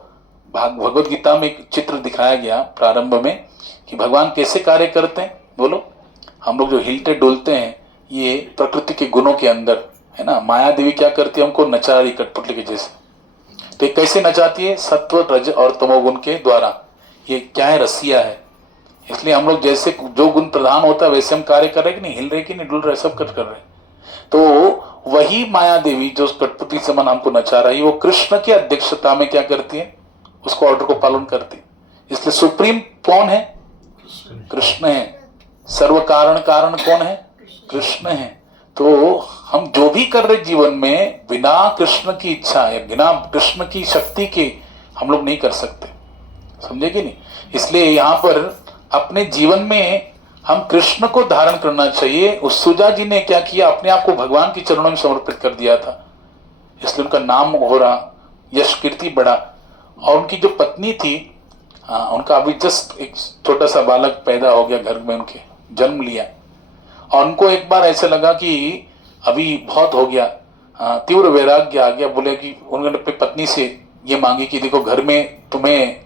भगवत गीता में एक चित्र दिखाया गया प्रारंभ में कि भगवान कैसे कार्य करते हैं। बोलो, हम लोग जो हिलते डुलते हैं ये प्रकृति के गुणों के अंदर है ना। माया देवी क्या करती है? हमको नचा रही कठपुतली के जैसे। तो ये कैसे नचाती है? सत्व रज और तमोगुण के द्वारा। ये क्या है? रसिया है। इसलिए हम लोग जैसे जो गुण प्रधान होता है वैसे हम कार्य कर रहे कि नहीं, हिल रहे कि नहीं, डुल रहे, सब कुछ कर रहे। तो वही माया देवी जो कठपुतली समान हमको नचा रही है, वो कृष्ण की अध्यक्षता में क्या करती है? उसको ऑर्डर को पालन करती है। इसलिए सुप्रीम कौन है? कृष्ण है। सर्व कारण कारण कौन है? कृष्ण है। तो हम जो भी कर रहे जीवन में बिना कृष्ण की इच्छा है, बिना कृष्ण की शक्ति के हम लोग नहीं कर सकते, समझे कि नहीं। इसलिए यहाँ पर अपने जीवन में हम कृष्ण को धारण करना चाहिए। उस सुजा जी ने क्या किया, अपने आप को भगवान के चरणों में समर्पित कर दिया था, इसलिए उनका नाम हो रहा, यश कीर्ति बढ़ा। और उनकी जो पत्नी थी, उनका अभी जस्ट एक छोटा सा बालक पैदा हो गया, घर में उनके जन्म लिया। और उनको एक बार ऐसे लगा कि अभी बहुत हो गया, तीव्र वैराग्य आ गया। बोले कि उन्होंने अपनी पत्नी से ये मांगी कि देखो घर में तुम्हें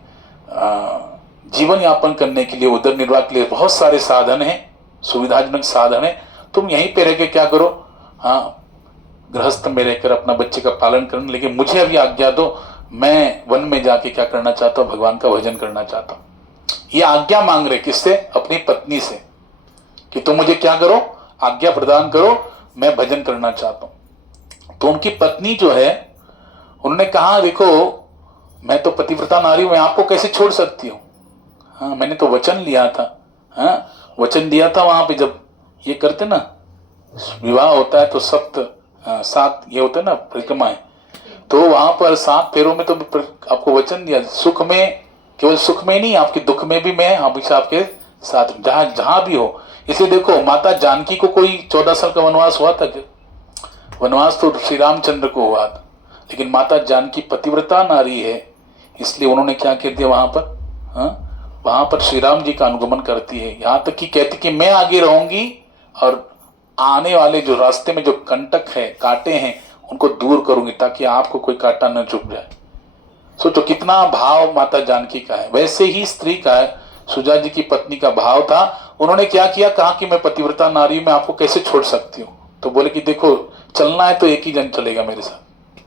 जीवन यापन करने के लिए, उदर निर्वाह के लिए बहुत सारे साधन हैं, सुविधाजनक साधन है, तुम यहीं पे रह के क्या करो, गृहस्थ में रहकर अपना बच्चे का पालन करना, लेकिन मुझे अभी आज्ञा दो, मैं वन में जाके क्या करना चाहता हूँ, भगवान का भजन करना चाहता हूँ। ये आज्ञा मांग रहे किससे, अपनी पत्नी से, कि तुम मुझे क्या करो, आज्ञा प्रदान करो, मैं भजन करना चाहता हूं। तो उनकी पत्नी जो है, उन्होंने कहा देखो मैं तो पतिव्रता नारी हूं, मैं आपको कैसे छोड़ सकती हूँ, हाँ मैंने तो वचन लिया था, हाँ वचन दिया था। वहां पे जब ये करते ना विवाह होता है तो सात ये होता है ना परिक्रमाएं, तो वहां पर 7 फेरों में तो आपको वचन दिया, सुख में, केवल सुख में नहीं, आपके दुख में भी मैं हमेशा आपके साथ, जहां भी हो। इसलिए देखो माता जानकी को कोई 14 साल का वनवास हुआ था क्या, वनवास तो श्री रामचंद्र को हुआ था, लेकिन माता जानकी पतिव्रता नारी है, इसलिए उन्होंने क्या कह दिया वहां पर, वहां पर श्री राम जी का अनुगमन करती है। यहां तक कि कहती कि मैं आगे रहूंगी और आने वाले जो रास्ते में जो कंटक है, कांटे हैं, उनको दूर करूंगी ताकि आपको कोई कांटा न चुभ जाए। सोचो कितना भाव माता जानकी का है। वैसे ही स्त्री का है, सुजा जी की पत्नी का भाव था। उन्होंने क्या किया, कहा कि मैं पतिव्रता नारी, मैं आपको कैसे छोड़ सकती हूँ। तो बोले कि देखो चलना है तो एक ही जन चलेगा मेरे साथ,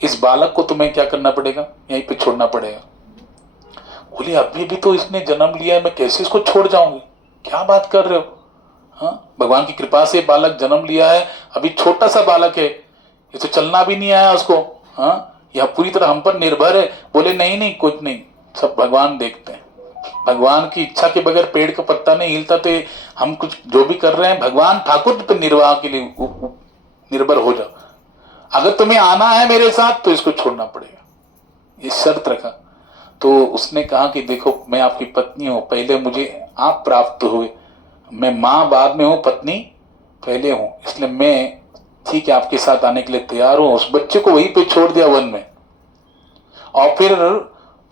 इस बालक को तुम्हें क्या करना पड़ेगा, यहीं पे छोड़ना पड़ेगा। बोले अभी भी तो इसने जन्म लिया है, मैं कैसे इसको छोड़ जाऊंगी, क्या बात कर रहे हो। हाँ भगवान की कृपा से बालक जन्म लिया है, अभी छोटा सा बालक है, ये तो चलना भी नहीं आया उसको, हाँ यह पूरी तरह हम पर निर्भर है। बोले नहीं नहीं कुछ नहीं, सब भगवान देखते हैं, भगवान की इच्छा के बगैर पेड़ का पत्ता नहीं हिलता। तो हम कुछ जो भी कर रहे हैं भगवान ठाकुर पर निर्वाह के लिए निर्भर हो जाओ, अगर तुम्हें आना है मेरे साथ तो इसको छोड़ना पड़ेगा, ये शर्त रखा। तो उसने कहा कि देखो मैं आपकी पत्नी हूं, पहले मुझे आप प्राप्त हुए, मैं माँ बाद में हूं, पत्नी पहले हूं, इसलिए मैं ठीक है आपके साथ आने के लिए तैयार हूं। उस बच्चे को वहीं पे छोड़ दिया वन में, और फिर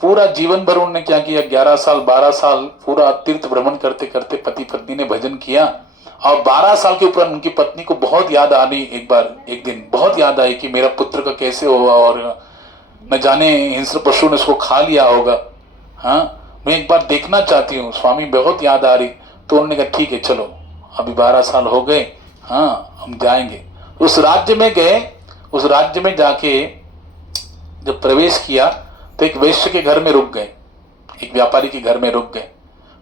पूरा जीवन भर उन्होंने क्या किया, 11 साल 12 साल पूरा तीर्थ भ्रमण करते करते पति पत्नी ने भजन किया। और 12 साल के ऊपर उनकी पत्नी को बहुत याद आ रही, एक दिन बहुत याद आई कि मेरा पुत्र का कैसे हुआ, और न जाने हिंस्र पशु ने उसको खा लिया होगा, हाँ मैं एक बार देखना चाहती हूँ, स्वामी बहुत याद आ रही। तो उन्होंने कहा ठीक है चलो, अभी 12 साल हो गए, हाँ हम जाएंगे। उस राज्य में गए, उस राज्य में जाके जब प्रवेश किया तो एक वैश्य के घर में रुक गए, एक व्यापारी के घर में रुक गए।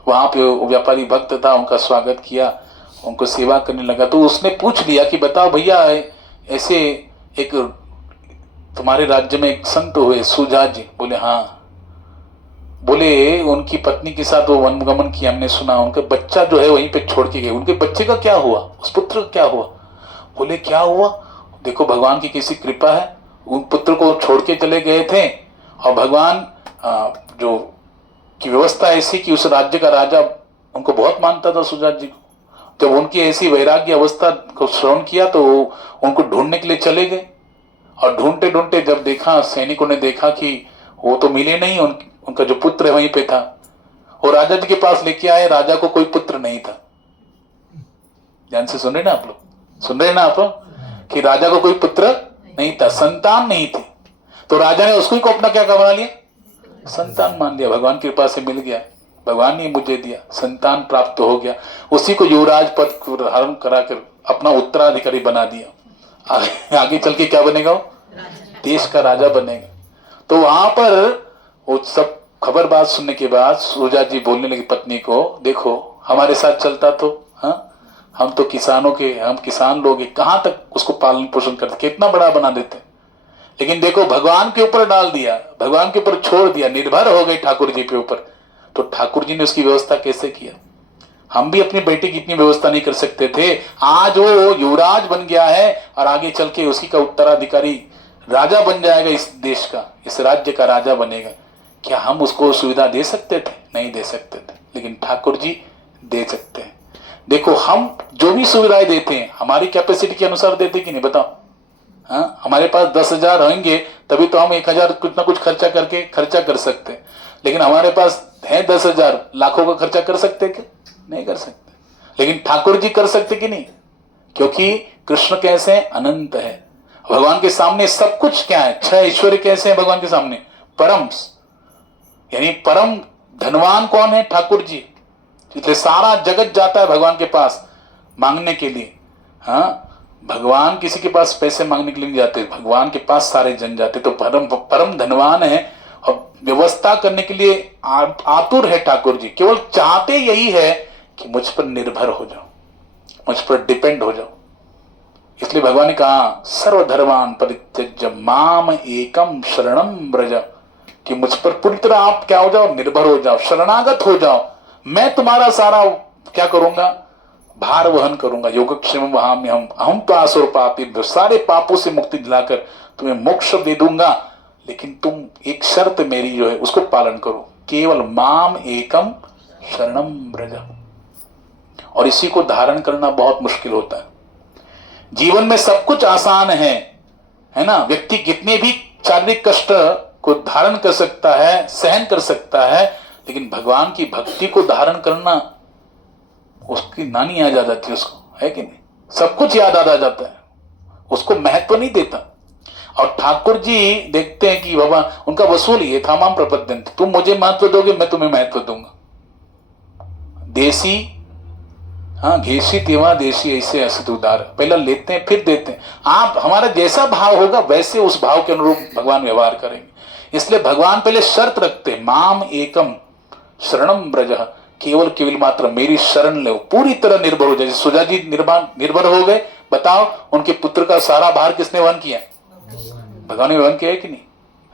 वहां पे वो व्यापारी भक्त था, उनका स्वागत किया, उनको सेवा करने लगा। तो उसने पूछ लिया कि बताओ भैया, ऐसे एक तुम्हारे राज्य में एक संत हुए सुजा जी। बोले हाँ। बोले उनकी पत्नी के साथ वो वनगमन किया, हमने सुना, उनका बच्चा जो है वहीं पे छोड़ के गए, उनके बच्चे का क्या हुआ, उस पुत्र का क्या हुआ। बोले क्या हुआ, देखो भगवान की कैसी कृपा है, उन पुत्र को छोड़ के चले गए थे, और भगवान जो की व्यवस्था ऐसी कि उस राज्य का राजा उनको बहुत मानता था सुजात जी को। जब उनकी ऐसी वैराग्य अवस्था को श्रवण किया तो उनको ढूंढने के लिए चले गए, और ढूंढते ढूंढते जब देखा, सैनिकों ने देखा कि वो तो मिले नहीं, उनका जो पुत्र है वहीं पे था। वो राजा जी के पास लेके आए, राजा को कोई पुत्र नहीं था। ध्यान से सुन रहे ना आप लोग, सुन रहे ना आप लोग, कि राजा को कोई पुत्र नहीं था, संतान नहीं थी। तो राजा ने उसको को अपना क्या बना लिया, संतान मान लिया। भगवान की कृपा से मिल गया, भगवान ने मुझे दिया, संतान प्राप्त हो गया, उसी को युवराज पद को धारण कराकर अपना उत्तराधिकारी बना दिया। आगे चल के क्या बनेगा, वो देश का राजा बनेगा। तो वहां पर वो सब खबर बात सुनने के बाद सुजा जी बोलने लगी पत्नी को, देखो हमारे साथ चलता तो, हाँ हम तो किसानों के, हम किसान लोग हैं, कहाँ तक उसको पालन पोषण करते, कितना बड़ा बना देते, लेकिन देखो भगवान के ऊपर डाल दिया, भगवान के ऊपर छोड़ दिया, निर्भर हो गए ठाकुर जी के ऊपर। तो ठाकुर जी ने उसकी व्यवस्था कैसे किया, हम भी अपने बेटे की इतनी व्यवस्था नहीं कर सकते थे। आज वो युवराज बन गया है और आगे चल के उसी का उत्तराधिकारी राजा बन जाएगा, इस देश का, इस राज्य का राजा बनेगा। क्या हम उसको सुविधा दे सकते थे? नहीं दे सकते थे, लेकिन ठाकुर जी दे सकते हैं। देखो, हम जो भी सुविधाएं देते हैं हमारी कैपेसिटी के अनुसार देते कि नहीं, बताओ। हाँ, हमारे पास 10,000 होंगे तभी तो हम 1,000 कुछ ना कुछ खर्चा करके खर्चा कर सकते हैं, लेकिन हमारे पास है 10,000, लाखों का खर्चा कर सकते क्या? नहीं कर सकते। लेकिन ठाकुर जी कर सकते कि नहीं? क्योंकि कृष्ण कैसे हैं? अनंत है। भगवान के सामने सब कुछ क्या है? 6 ऐश्वर्य कैसे हैं भगवान के सामने? परम, यानी परम धनवान कौन है? ठाकुर जी। इसलिए सारा जगत जाता है भगवान के पास मांगने के लिए। हाँ, भगवान किसी के पास पैसे मांगने के लिए नहीं जाते, भगवान के पास सारे जन जाते। तो परम परम धनवान है और व्यवस्था करने के लिए आतुर है ठाकुर जी। केवल चाहते यही है कि मुझ पर निर्भर हो जाओ, मुझ पर डिपेंड हो जाओ। इसलिए भगवान ने कहा सर्वधर्मान परित्यज्य माम एकम शरणम व्रज, कि मुझ पर पूरी तरह आप क्या हो जाओ? निर्भर हो जाओ, शरणागत हो जाओ। मैं तुम्हारा सारा क्या करूंगा? भार वहन करूंगा। योगक्षेम वहां में हम तो आसुर पापी, सारे पापों से मुक्ति दिलाकर तुम्हें मोक्ष दे दूंगा, लेकिन तुम एक शर्त मेरी जो है उसको पालन करो, केवल माम एकम शरणम व्रज। और इसी को धारण करना बहुत मुश्किल होता है। जीवन में सब कुछ आसान है ना। व्यक्ति कितने भी शारीरिक कष्ट को धारण कर सकता है, सहन कर सकता है, लेकिन भगवान की भक्ति को धारण करना, उसकी नानी याद आ जाती है उसको, है कि नहीं? सब कुछ याद आ जाता है, उसको महत्व नहीं देता। और ठाकुर जी देखते हैं कि बाबा उनका वसूल ये था, माम प्रपद्यंत, तुम मुझे महत्व दोगे मैं तुम्हें महत्व दूंगा। देसी, हाँ, घेसी तेवा देसी ऐसे असत उदार, पहला लेते हैं फिर देते हैं। आप हमारा जैसा भाव होगा वैसे उस भाव के अनुरूप भगवान व्यवहार करेंगे। इसलिए भगवान पहले शर्त रखते, माम एकम शरणम ब्रज, केवल मात्र मेरी शरण लो, पूरी तरह निर्भर हो जाए। सुजा जी निर्भर हो गए। बताओ, उनके पुत्र का सारा भार किसने वहन किया? भगवान ने वहन किया है कि नहीं?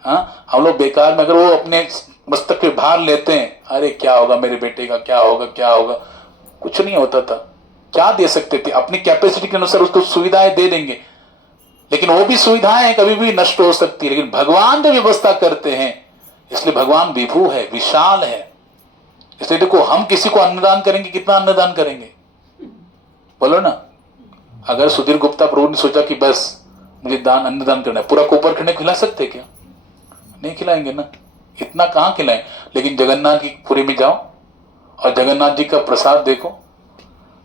हाँ, हम लोग बेकार में अगर वो अपने मस्तक पे भार लेते हैं, अरे क्या होगा मेरे बेटे का, क्या होगा क्या होगा, कुछ नहीं होता था। क्या दे सकते थे? अपनी कैपेसिटी के अनुसार उसको सुविधाएं दे देंगे, लेकिन वो भी सुविधाएं कभी भी नष्ट हो सकती है। लेकिन भगवान जो व्यवस्था करते हैं, इसलिए भगवान विभु है, विशाल है। इसलिए देखो, हम किसी को अन्नदान करेंगे, कितना अन्नदान करेंगे बोलो ना। अगर सुधीर गुप्ता प्रभु ने सोचा कि बस मुझे अन्नदान करना है, पूरा कोपर खंड खिला सकते क्या? नहीं खिलाएंगे ना, इतना कहां खिलाएं। लेकिन जगन्नाथ की पुरी में जाओ और जगन्नाथ जी का प्रसाद देखो,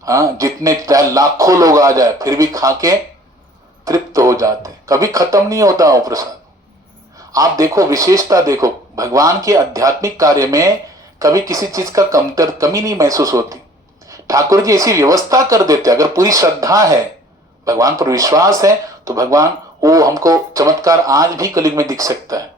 हाँ, जितने चाहे लाखों लोग आ जाए फिर भी खा के तृप्त हो जाते, कभी खत्म नहीं होता वो प्रसाद। आप देखो, विशेषता देखो, भगवान के आध्यात्मिक कार्य में कभी किसी चीज का कमी नहीं महसूस होती। ठाकुर जी ऐसी व्यवस्था कर देते। अगर पूरी श्रद्धा है, भगवान पर विश्वास है, तो भगवान वो हमको चमत्कार आज भी कलयुग में दिख सकता है।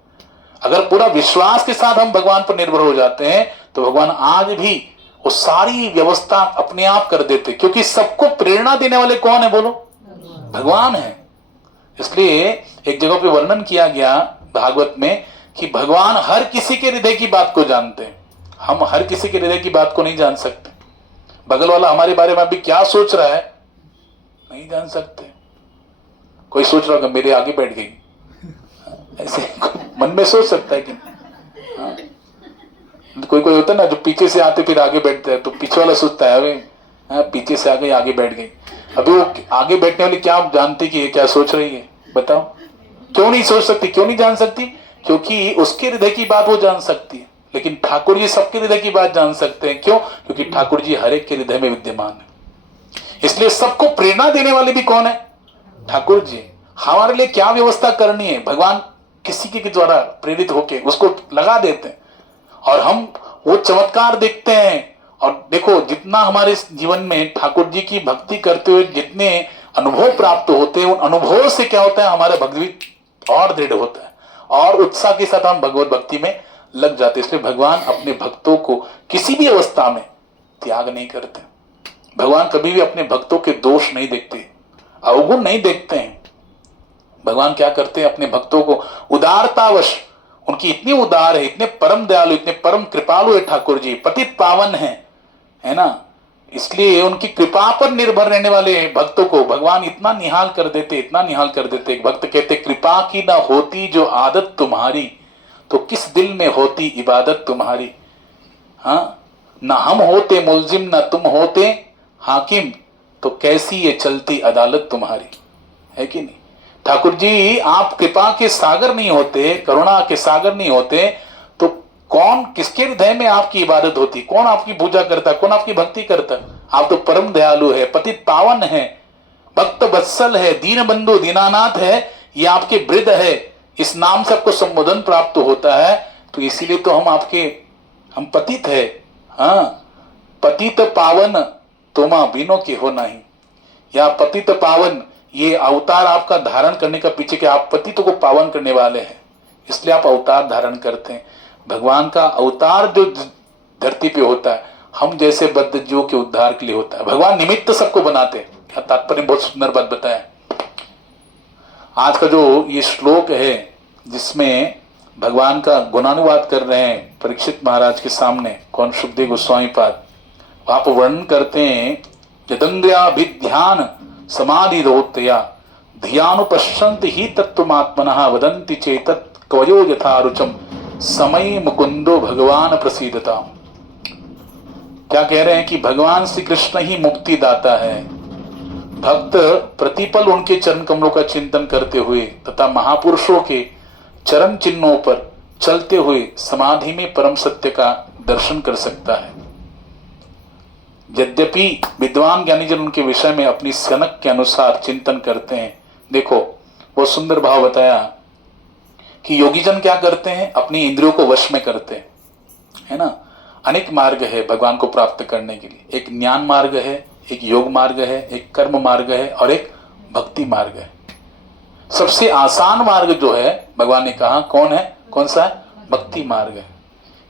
अगर पूरा विश्वास के साथ हम भगवान पर निर्भर हो जाते हैं तो भगवान आज भी वो सारी व्यवस्था अपने आप कर देते, क्योंकि सबको प्रेरणा देने वाले कौन है बोलो? भगवान है। इसलिए एक जगह पे वर्णन किया गया भागवत में कि भगवान हर किसी के हृदय की बात को जानते हैं। हम हर किसी के हृदय की बात को नहीं जान सकते। बगल वाला हमारे बारे में अभी क्या सोच रहा है नहीं जान सकते। कोई सोच रहा होगा मेरे आगे बैठ गई, ऐसे मन में सोच सकता है कि हाँ? कोई होता है ना जो पीछे से आते फिर आगे बैठते हैं, तो पीछे वाला सोचता है अरे हाँ, पीछे से आ गई आगे बैठ गई। अभी वो आगे बैठने वाली क्या जानती कि ये क्या सोच रही है? बताओ, क्यों नहीं सोच सकती, क्यों नहीं जान सकती? क्योंकि उसके हृदय की बात वो जान सकती है। लेकिन ठाकुर जी सबके हृदय की बात जान सकते हैं। क्यों? क्योंकि ठाकुर जी हर एक के हृदय में विद्यमान है। इसलिए सबको प्रेरणा देने वाले भी कौन है? ठाकुर जी। हमारे लिए क्या व्यवस्था करनी है, भगवान किसी के द्वारा प्रेरित होके उसको लगा देते हैं और हम वो चमत्कार देखते हैं। और देखो, जितना हमारे जीवन में ठाकुर जी की भक्ति करते हुए जितने अनुभव प्राप्त होते हैं, उन अनुभवों से क्या होता है, हमारा भक्ति और दृढ़ होता है और उत्साह के साथ हम भगवत भक्ति में लग जाते। इसलिए भगवान अपने भक्तों को किसी भी अवस्था में त्याग नहीं करते। भगवान कभी भी अपने भक्तों के दोष नहीं देखते, अवगुण नहीं देखते हैं। भगवान क्या करते हैं, अपने भक्तों को उदारतावश, उनकी इतनी उदार है, इतने परम दयालु, इतने परम कृपालु है ठाकुर जी, पतित पावन है ना। इसलिए उनकी कृपा पर निर्भर रहने वाले भक्तों को भगवान इतना निहाल कर देते, इतना निहाल कर देते। भक्त कहते कृपा की न होती जो आदत तुम्हारी, तो किस दिल में होती इबादत तुम्हारी। हाँ, न हम होते मुलजिम न तुम होते हाकिम, तो कैसी ये चलती अदालत तुम्हारी, है कि नहीं। ठाकुर जी आप कृपा के सागर नहीं होते, करुणा के सागर नहीं होते, तो कौन किसके हृदय में आपकी इबादत होती, कौन आपकी पूजा करता, कौन आपकी भक्ति करता। आप तो परम दयालु है, पतित पावन है, भक्त वत्सल है, दीन बंधु दीनानाथ है, ये आपके वृद्ध है, इस नाम से आपको संबोधन प्राप्त होता है। तो इसीलिए तो हम पतित है। हाँ, पतित पावन तुमा बिनो के हो नहीं, या पतित पावन, ये अवतार आपका धारण करने का पीछे कि आप पतितों को पावन करने वाले हैं, इसलिए आप अवतार धारण करते हैं। भगवान का अवतार जो धरती पे होता है हम जैसे बद्ध जीवों के उद्धार के लिए होता है। भगवान निमित्त सबको बनाते हैं। तात्पर्य बहुत सुंदर बात बताया। आज का जो ये श्लोक है जिसमें भगवान का गुणानुवाद कर रहे हैं परीक्षित महाराज के सामने, कौन, सुखदेव गोस्वामी पाद, आप वर्णन करते हैं यदंग्र्याभिध्यान समाधि रोत्तया धियानुपश्यन्ति ही तत्त्वमात्मनः वदन्ति चेतत् कवयो यथा रुचम समय मुकुंदो भगवान प्रसीदता। क्या कह रहे हैं कि भगवान श्री कृष्ण ही मुक्ति दाता है। भक्त प्रतिपल उनके चरण कमलों का चिंतन करते हुए तथा महापुरुषों के चरण चिन्हों पर चलते हुए समाधि में परम सत्य का दर्शन कर सकता है। यद्यपि विद्वान ज्ञानीजन उनके विषय में अपनी सनक के अनुसार चिंतन करते हैं। देखो वो सुंदर भाव बताया कि योगीजन क्या करते हैं, अपनी इंद्रियों को वश में करते हैं, है ना। अनेक मार्ग है भगवान को प्राप्त करने के लिए। एक ज्ञान मार्ग है, एक योग मार्ग है, एक कर्म मार्ग है और एक भक्ति मार्ग है। सबसे आसान मार्ग जो है भगवान ने कहा कौन है, कौन सा है, भक्ति मार्ग है।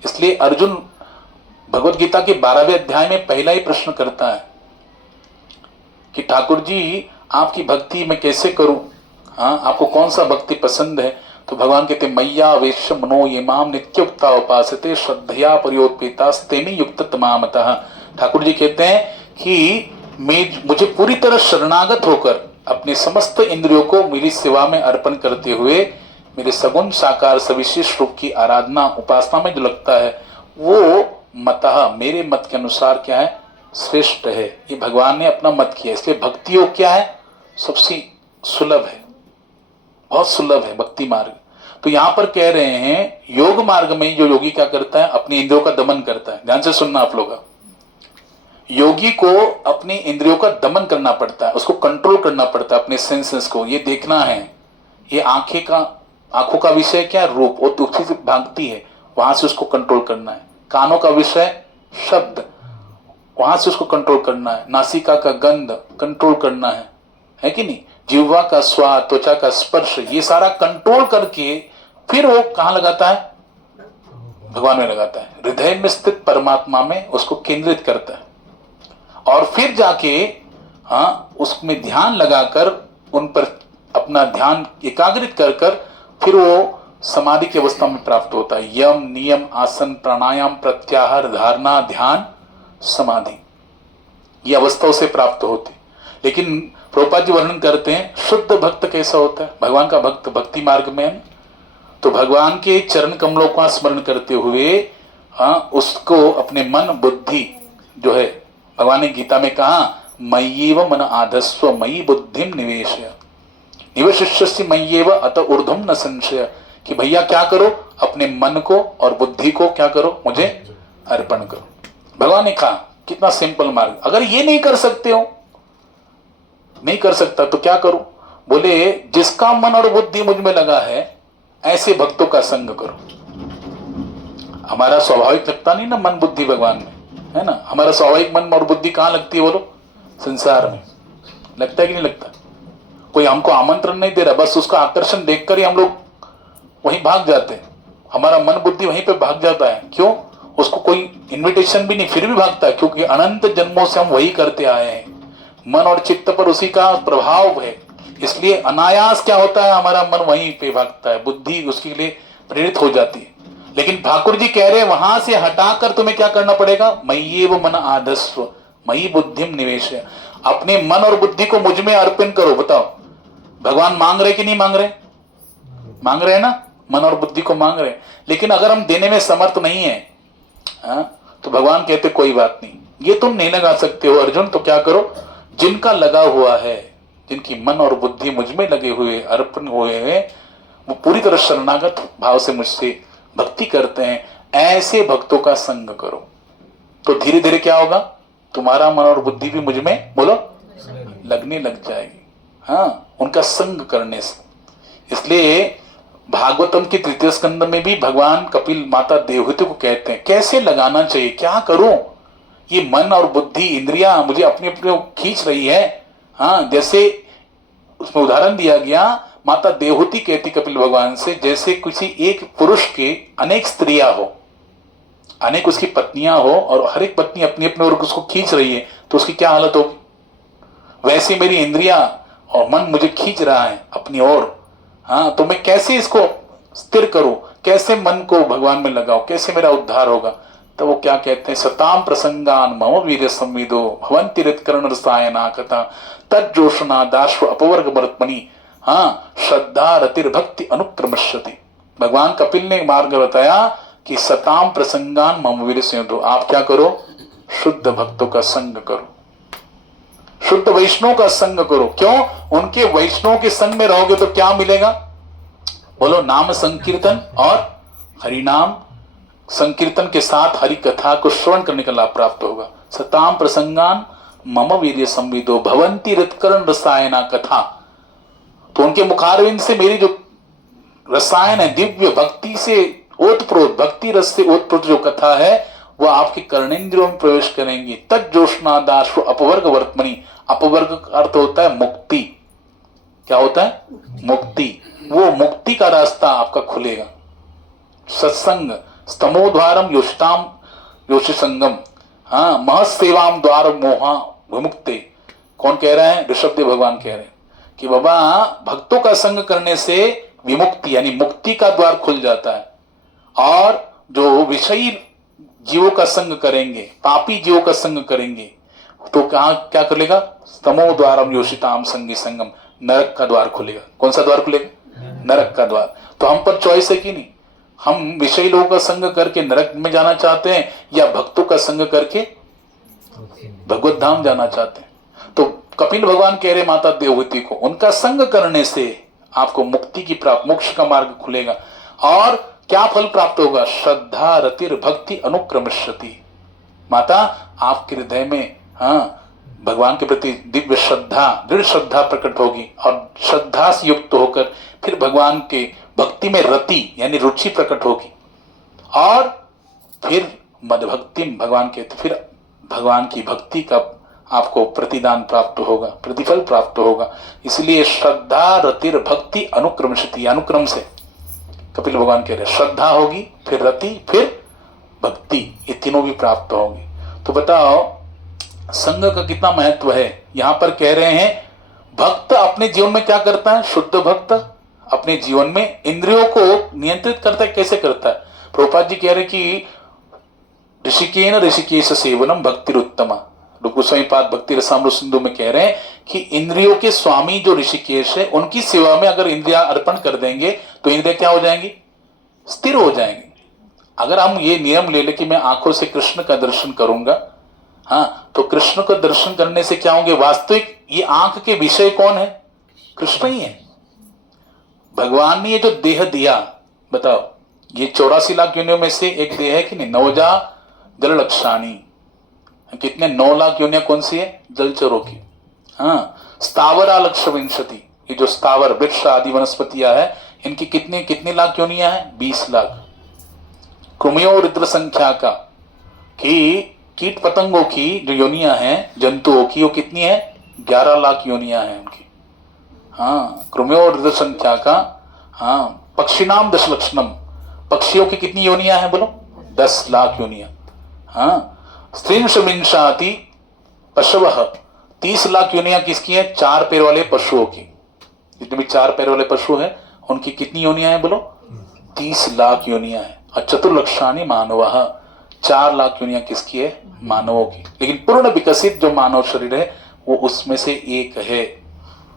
इसलिए अर्जुन भगवत गीता के 12वें अध्याय में पहला ही प्रश्न करता है कि ठाकुर जी आपकी भक्ति मैं कैसे करूं, हाँ आपको कौन सा भक्ति पसंद है। तो भगवान कहते मैया वेश मनो ये माम नित्युक्ता उपासते श्रद्धया परियोत्पेतास्तेमि युक्त तमामतः। ठाकुर जी कहते हैं कि मुझे पूरी तरह शरणागत होकर अपने समस्त इंद्रियों को मेरी सेवा में अर्पण करते हुए मेरे सगुण साकार सविशेष रूप की आराधना उपासना में जो लगता है वो मतः मेरे मत के अनुसार क्या है, श्रेष्ठ है। ये भगवान ने अपना मत किया। इसलिए भक्ति योग क्या है, सबसे सुलभ है, बहुत सुलभ है भक्ति मार्ग। तो यहां पर कह रहे हैं योग मार्ग में जो योगी क्या करता है, अपनी इंद्रियों का दमन करता है। ध्यान से सुनना आप लोग, योगी को अपनी इंद्रियों का दमन करना पड़ता है, उसको कंट्रोल करना पड़ता है, अपने सेंसेस को। ये देखना है, ये आंखों का विषय क्या, रूप, वो दूसरी से भागती है, वहां से उसको कंट्रोल करना है। कानों का विषय शब्द, वहां से उसको कंट्रोल करना है। नासिका का गंध कंट्रोल करना है कि नहीं। जिह्वा का स्वाद, त्वचा का स्पर्श, ये सारा कंट्रोल करके फिर वो कहां लगाता है, भगवान में लगाता है। हृदय में स्थित परमात्मा में उसको केंद्रित करता है और फिर जाके उसमें ध्यान लगाकर उन पर अपना ध्यान एकाग्रित कर कर फिर वो समाधि की अवस्था में प्राप्त होता है। यम नियम आसन प्राणायाम प्रत्याहार धारणा ध्यान समाधि, ये अवस्था उसे प्राप्त होती। लेकिन प्रभुपाद जी वर्णन करते हैं शुद्ध भक्त कैसा होता है। भगवान का भक्त भक्ति मार्ग में तो भगवान के चरण कमलों का स्मरण करते हुए उसको अपने मन बुद्धि जो है, भगवान ने गीता में कहा मय्येव मन आधस्व मयि बुद्धिम निवेशय निवेशिष्यसि मय्येव अत ऊर्ध्वं न संशय। कि भैया क्या करो, अपने मन को और बुद्धि को क्या करो, मुझे अर्पण करो। भगवान ने कहा कितना सिंपल मार्ग। अगर ये नहीं कर सकते हो, नहीं कर सकता तो क्या करो, बोले जिसका मन और बुद्धि मुझ में लगा है ऐसे भक्तों का संग करो। हमारा स्वाभाविक लगता नहीं ना मन बुद्धि भगवान में, है ना। हमारा स्वाभाविक मन और बुद्धि कहाँ लगती है बोलो, संसार में। लगता है कि नहीं लगता। कोई हमको आमंत्रण नहीं दे रहा, बस उसका आकर्षण देखकर ही हम लोग वहीं भाग जाते हैं। हमारा मन बुद्धि वहीं पे भाग जाता है। क्यों, उसको कोई इनविटेशन भी नहीं, फिर भी भागता है, क्योंकि अनंत जन्मों से हम वही करते आए हैं। मन और चित्त पर उसी का प्रभाव है, इसलिए अनायास क्या होता है, हमारा मन वहीं पे भागता है, बुद्धि उसके लिए प्रेरित हो जाती है। लेकिन ठाकुर जी कह रहे हैं वहां से हटाकर तुम्हें क्या करना पड़ेगा, मय्येव मन आधस्व, मयि बुद्धिम निवेश, अपने मन और बुद्धि को मुझ में अर्पण करो। बताओ भगवान मांग रहे कि नहीं मांग रहे? मांग रहे हैं ना, मन और बुद्धि को मांग रहे हैं। लेकिन अगर हम देने में समर्थ नहीं है, तो भगवान कहते कोई बात नहीं, ये तुम नहीं लगा सकते हो अर्जुन, तो क्या करो, जिनका लगा हुआ है, जिनकी मन और बुद्धि मुझ में लगे हुए अर्पण हुए हैं, वो पूरी तरह शरणागत भाव से मुझसे भक्ति करते हैं, ऐसे भक्तों का संग करो। तो धीरे धीरे क्या होगा, तुम्हारा मन और बुद्धि भी मुझ में बोलो लगने लग जाएगी, हाँ, उनका संग करने से। इसलिए भागवतम के तृतीय स्कंद में भी भगवान कपिल माता देवहूति को कहते हैं कैसे लगाना चाहिए, क्या करूं, ये मन और बुद्धि इंद्रियां मुझे अपने अपने खींच रही है। हाँ, जैसे उसमें उदाहरण दिया गया, माता देवहूति कहती कपिल भगवान से, जैसे किसी एक पुरुष के अनेक स्त्रियां हो, अनेक उसकी पत्नियां हो, और हर एक पत्नी अपनी अपनी ओर उसको खींच रही है, तो उसकी क्या हालत होगी, वैसे मेरी इंद्रियां और मन मुझे खींच रहा है अपनी ओर। हाँ, तो मैं कैसे इसको स्थिर करूं, कैसे मन को भगवान में लगाऊं, कैसे मेरा उद्धार होगा। तो वो क्या कहते हैं, सताम प्रसंगान मम वीर्य संविदो भवन्ति हृत्कर्ण रसायना कथा तज्जोषणा दाश्व अपवर्ग वर्तमनि, हाँ, श्रद्धा रतिर भक्ति अनुक्रमश्यति। भगवान कपिल ने मार्ग बताया कि सताम प्रसंगान मम वीर्य संविदो, आप क्या करो, शुद्ध भक्तों का संग करो, शुद्ध वैष्णव का संग करो। क्यों, उनके वैष्णव के संग में रहोगे तो क्या मिलेगा, बोलो, नाम संकीर्तन और हरिनाम संकीर्तन के साथ हरि कथा को श्रवण करने का लाभ प्राप्त होगा। सताम प्रसंगान मम वीर्य संविदो भवन्ति हृत्कर्ण रसायना कथा, तो उनके मुखारविंद से मेरी जो रसायन है, दिव्य भक्ति से ओतप्रोत, भक्ति रस से ओतप्रोत जो कथा है, वह आपके कर्णेंद्रियों में प्रवेश करेंगी। तज्जोषणा दाश्व अपवर्ग वर्तमनि, अपवर्ग का अर्थ होता है मुक्ति। क्या होता है, मुक्ति। वो मुक्ति का रास्ता आपका खुलेगा। सत्संग स्तमोद्वारम योषिताम योषि संगम, हाँ, महसेवाम द्वार मोहा विमुक्ते। कौन कह रहा है, ऋषभदेव भगवान कह रहे हैं कि बाबा भक्तों का संग करने से विमुक्ति यानी मुक्ति का द्वार खुल जाता है, और जो विषयी जीवों का संग करेंगे, पापी जीवों का संग करेंगे, तो कहा क्या कर लेगा, स्तमो द्वारम योषिताम संगी संगम, नरक का द्वार खुलेगा। कौन सा द्वार खुलेगा, नरक का द्वार। तो हम पर चॉइस है कि नहीं, हम विषयी लोगों का संग करके नरक में जाना चाहते हैं, या भक्तों का संग करके भगवत धाम जाना चाहते हैं। तो कपिल भगवान कह रहे माता देवहूति को, उनका संग करने से आपको मुक्ति की प्राप्त, मोक्ष का मार्ग खुलेगा। और क्या फल प्राप्त होगा, श्रद्धा रतिर भक्ति अनुक्रमश्यति। माता आपके हृदय में, हाँ, भगवान के प्रति दिव्य श्रद्धा, दृढ़ श्रद्धा प्रकट होगी, और श्रद्धा से युक्त होकर फिर भगवान के भक्ति में रति यानी रुचि प्रकट होगी, और फिर मद भक्ति, भगवान कहते, फिर भगवान की भक्ति का आपको प्रतिदान प्राप्त होगा, प्रतिफल प्राप्त होगा। इसलिए श्रद्धा रतिर भक्ति अनुक्रमश्यति, अनुक्रम से कपिल भगवान कह रहे श्रद्धा होगी, फिर रति, फिर भक्ति, ये तीनों भी प्राप्त होंगी। तो बताओ संग का कितना महत्व है। यहां पर कह रहे हैं भक्त अपने जीवन में क्या करता है, शुद्ध भक्त अपने जीवन में इंद्रियों को नियंत्रित करता है। कैसे करता है, प्रभुपाद जी कह रहे कि ऋषिकेन ऋषिकेश सेवनम भक्तिरुत्तमा। रूप गोस्वामी पाद भक्ति रसामृत सिंधु में कह रहे हैं कि इंद्रियों के स्वामी जो ऋषिकेश है, उनकी सेवा में अगर इंद्रिया अर्पण कर देंगे तो इंद्रिया क्या हो जाएंगी, स्थिर हो जाएंगी। अगर हम ये नियम ले ले कि मैं आंखों से कृष्ण का दर्शन करूंगा, हाँ, तो कृष्ण का दर्शन करने से क्या होंगे, वास्तविक ये आंख के विषय कौन है, कृष्ण ही है। भगवान ने ये जो देह दिया, बताओ, ये 84 लाख योनियों में से एक देह है कि नहीं, नवजा जल लक्षाणी, कितने 9 लाख योनियां कौन सी है, जलचरों की। हाँ, स्थावरा लक्ष विंशति, ये जो स्थावर वृक्ष आदि वनस्पतियां है, इनकी कितनी लाख योनियां हैं, 20 लाख। कृमियों रुद्र संख्या का कि कीट पतंगों की जो योनियां हैं, जंतुओं की, वो कितनी है, 11 लाख योनियां हैं उनकी। हाँ, कृमियों रुद्र संख्या का। हाँ, पक्षिनाम 10 लक्षणम, पक्षियों की कितनी योनियां हैं बोलो, 10 लाख योनियां। हाँ, स्त्रींश विंशाति पशवः, 30 लाख योनियां किसकी है, 4 पैर वाले पशुओं की। जितने भी 4 पैर वाले पशु हैं उनकी कितनी योनियां हैं बोलो, 30 लाख योनियां हैं। और चतुर्लक्षाणी मानवः, 4 लाख योनियां किसकी है? मानवों की। लेकिन पूर्ण विकसित जो मानव शरीर है वो उसमें से एक है।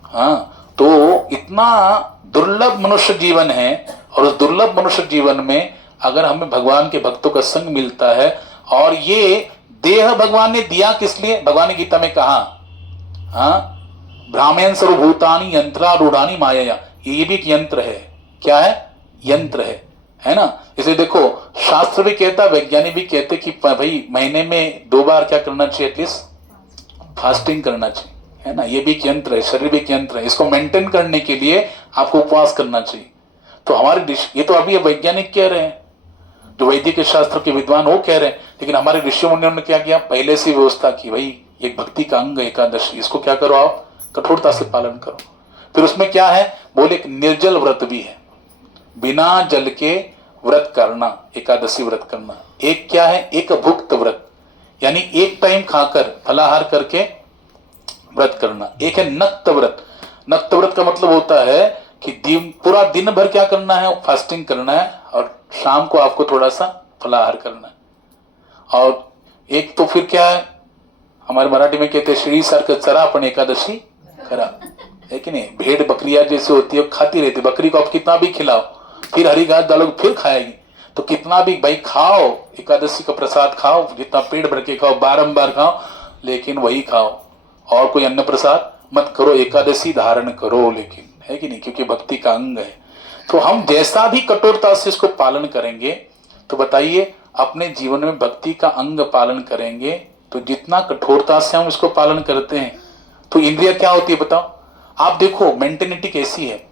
हाँ, तो इतना दुर्लभ मनुष्य जीवन है, और उस दुर्लभ मनुष्य जीवन में अगर हमें भगवान के भक्तों का संग मिलता है, और ये देह भगवान ने दिया किस लिए? भगवान ने गीता में कहा, हाँ, ब्राह्मण सर्वभूतानि यंत्रारूढ़ानि मायया, ये भी एक यंत्र है। क्या है? यंत्र है ना। इसे देखो, शास्त्र भी कहता, वैज्ञानिक भी कहते कि भाई महीने में 2 बार क्या करना चाहिए? एटलीस्ट फास्टिंग करना चाहिए, है ना। ये भी एक यंत्र है, शरीर भी एक यंत्र है। इसको मेंटेन करने के लिए आपको उपवास करना चाहिए। तो हमारे ये तो अभी वैज्ञानिक कह रहे हैं, जो वैदिक शास्त्र के विद्वान वो कह रहे हैं, लेकिन हमारे ऋषि मुनियों ने क्या किया? पहले से व्यवस्था की, भाई एक भक्ति का अंग एकादशी, इसको क्या करो आप? कठोरता से पालन करो। फिर उसमें क्या है? बोले एक निर्जल व्रत भी है, बिना जल के व्रत करना, एकादशी व्रत करना। एक क्या है? एक भुक्त व्रत, यानी एक टाइम खाकर फलाहार करके व्रत करना। एक है नक्त व्रत। नक्त व्रत का मतलब होता है कि पूरा दिन भर क्या करना है? फास्टिंग करना है, और शाम को आपको थोड़ा सा फलाहार करना है। और एक तो फिर क्या है, हमारे मराठी में कहते हैं श्री सारखं चरा पण एकादशी करा, है कि नहीं। भेड़ बकरियां जैसे होती है, खाती रहती। बकरी को आप कितना भी खिलाओ, फिर हरी घास डालोगे फिर खाएगी। तो कितना भी भाई खाओ, एकादशी का प्रसाद खाओ, जितना पेट भर के खाओ, बारंबार खाओ, लेकिन वही खाओ, और कोई अन्न प्रसाद मत करो। एकादशी धारण करो, लेकिन, है कि नहीं, क्योंकि भक्ति का अंग है। तो हम जैसा भी कठोरता से इसको पालन करेंगे, तो बताइए अपने जीवन में भक्ति का अंग पालन करेंगे, तो जितना कठोरता से हम इसको पालन करते हैं, तो इंद्रिया क्या होती है बताओ। आप देखो मेंटेलिटी कैसी है।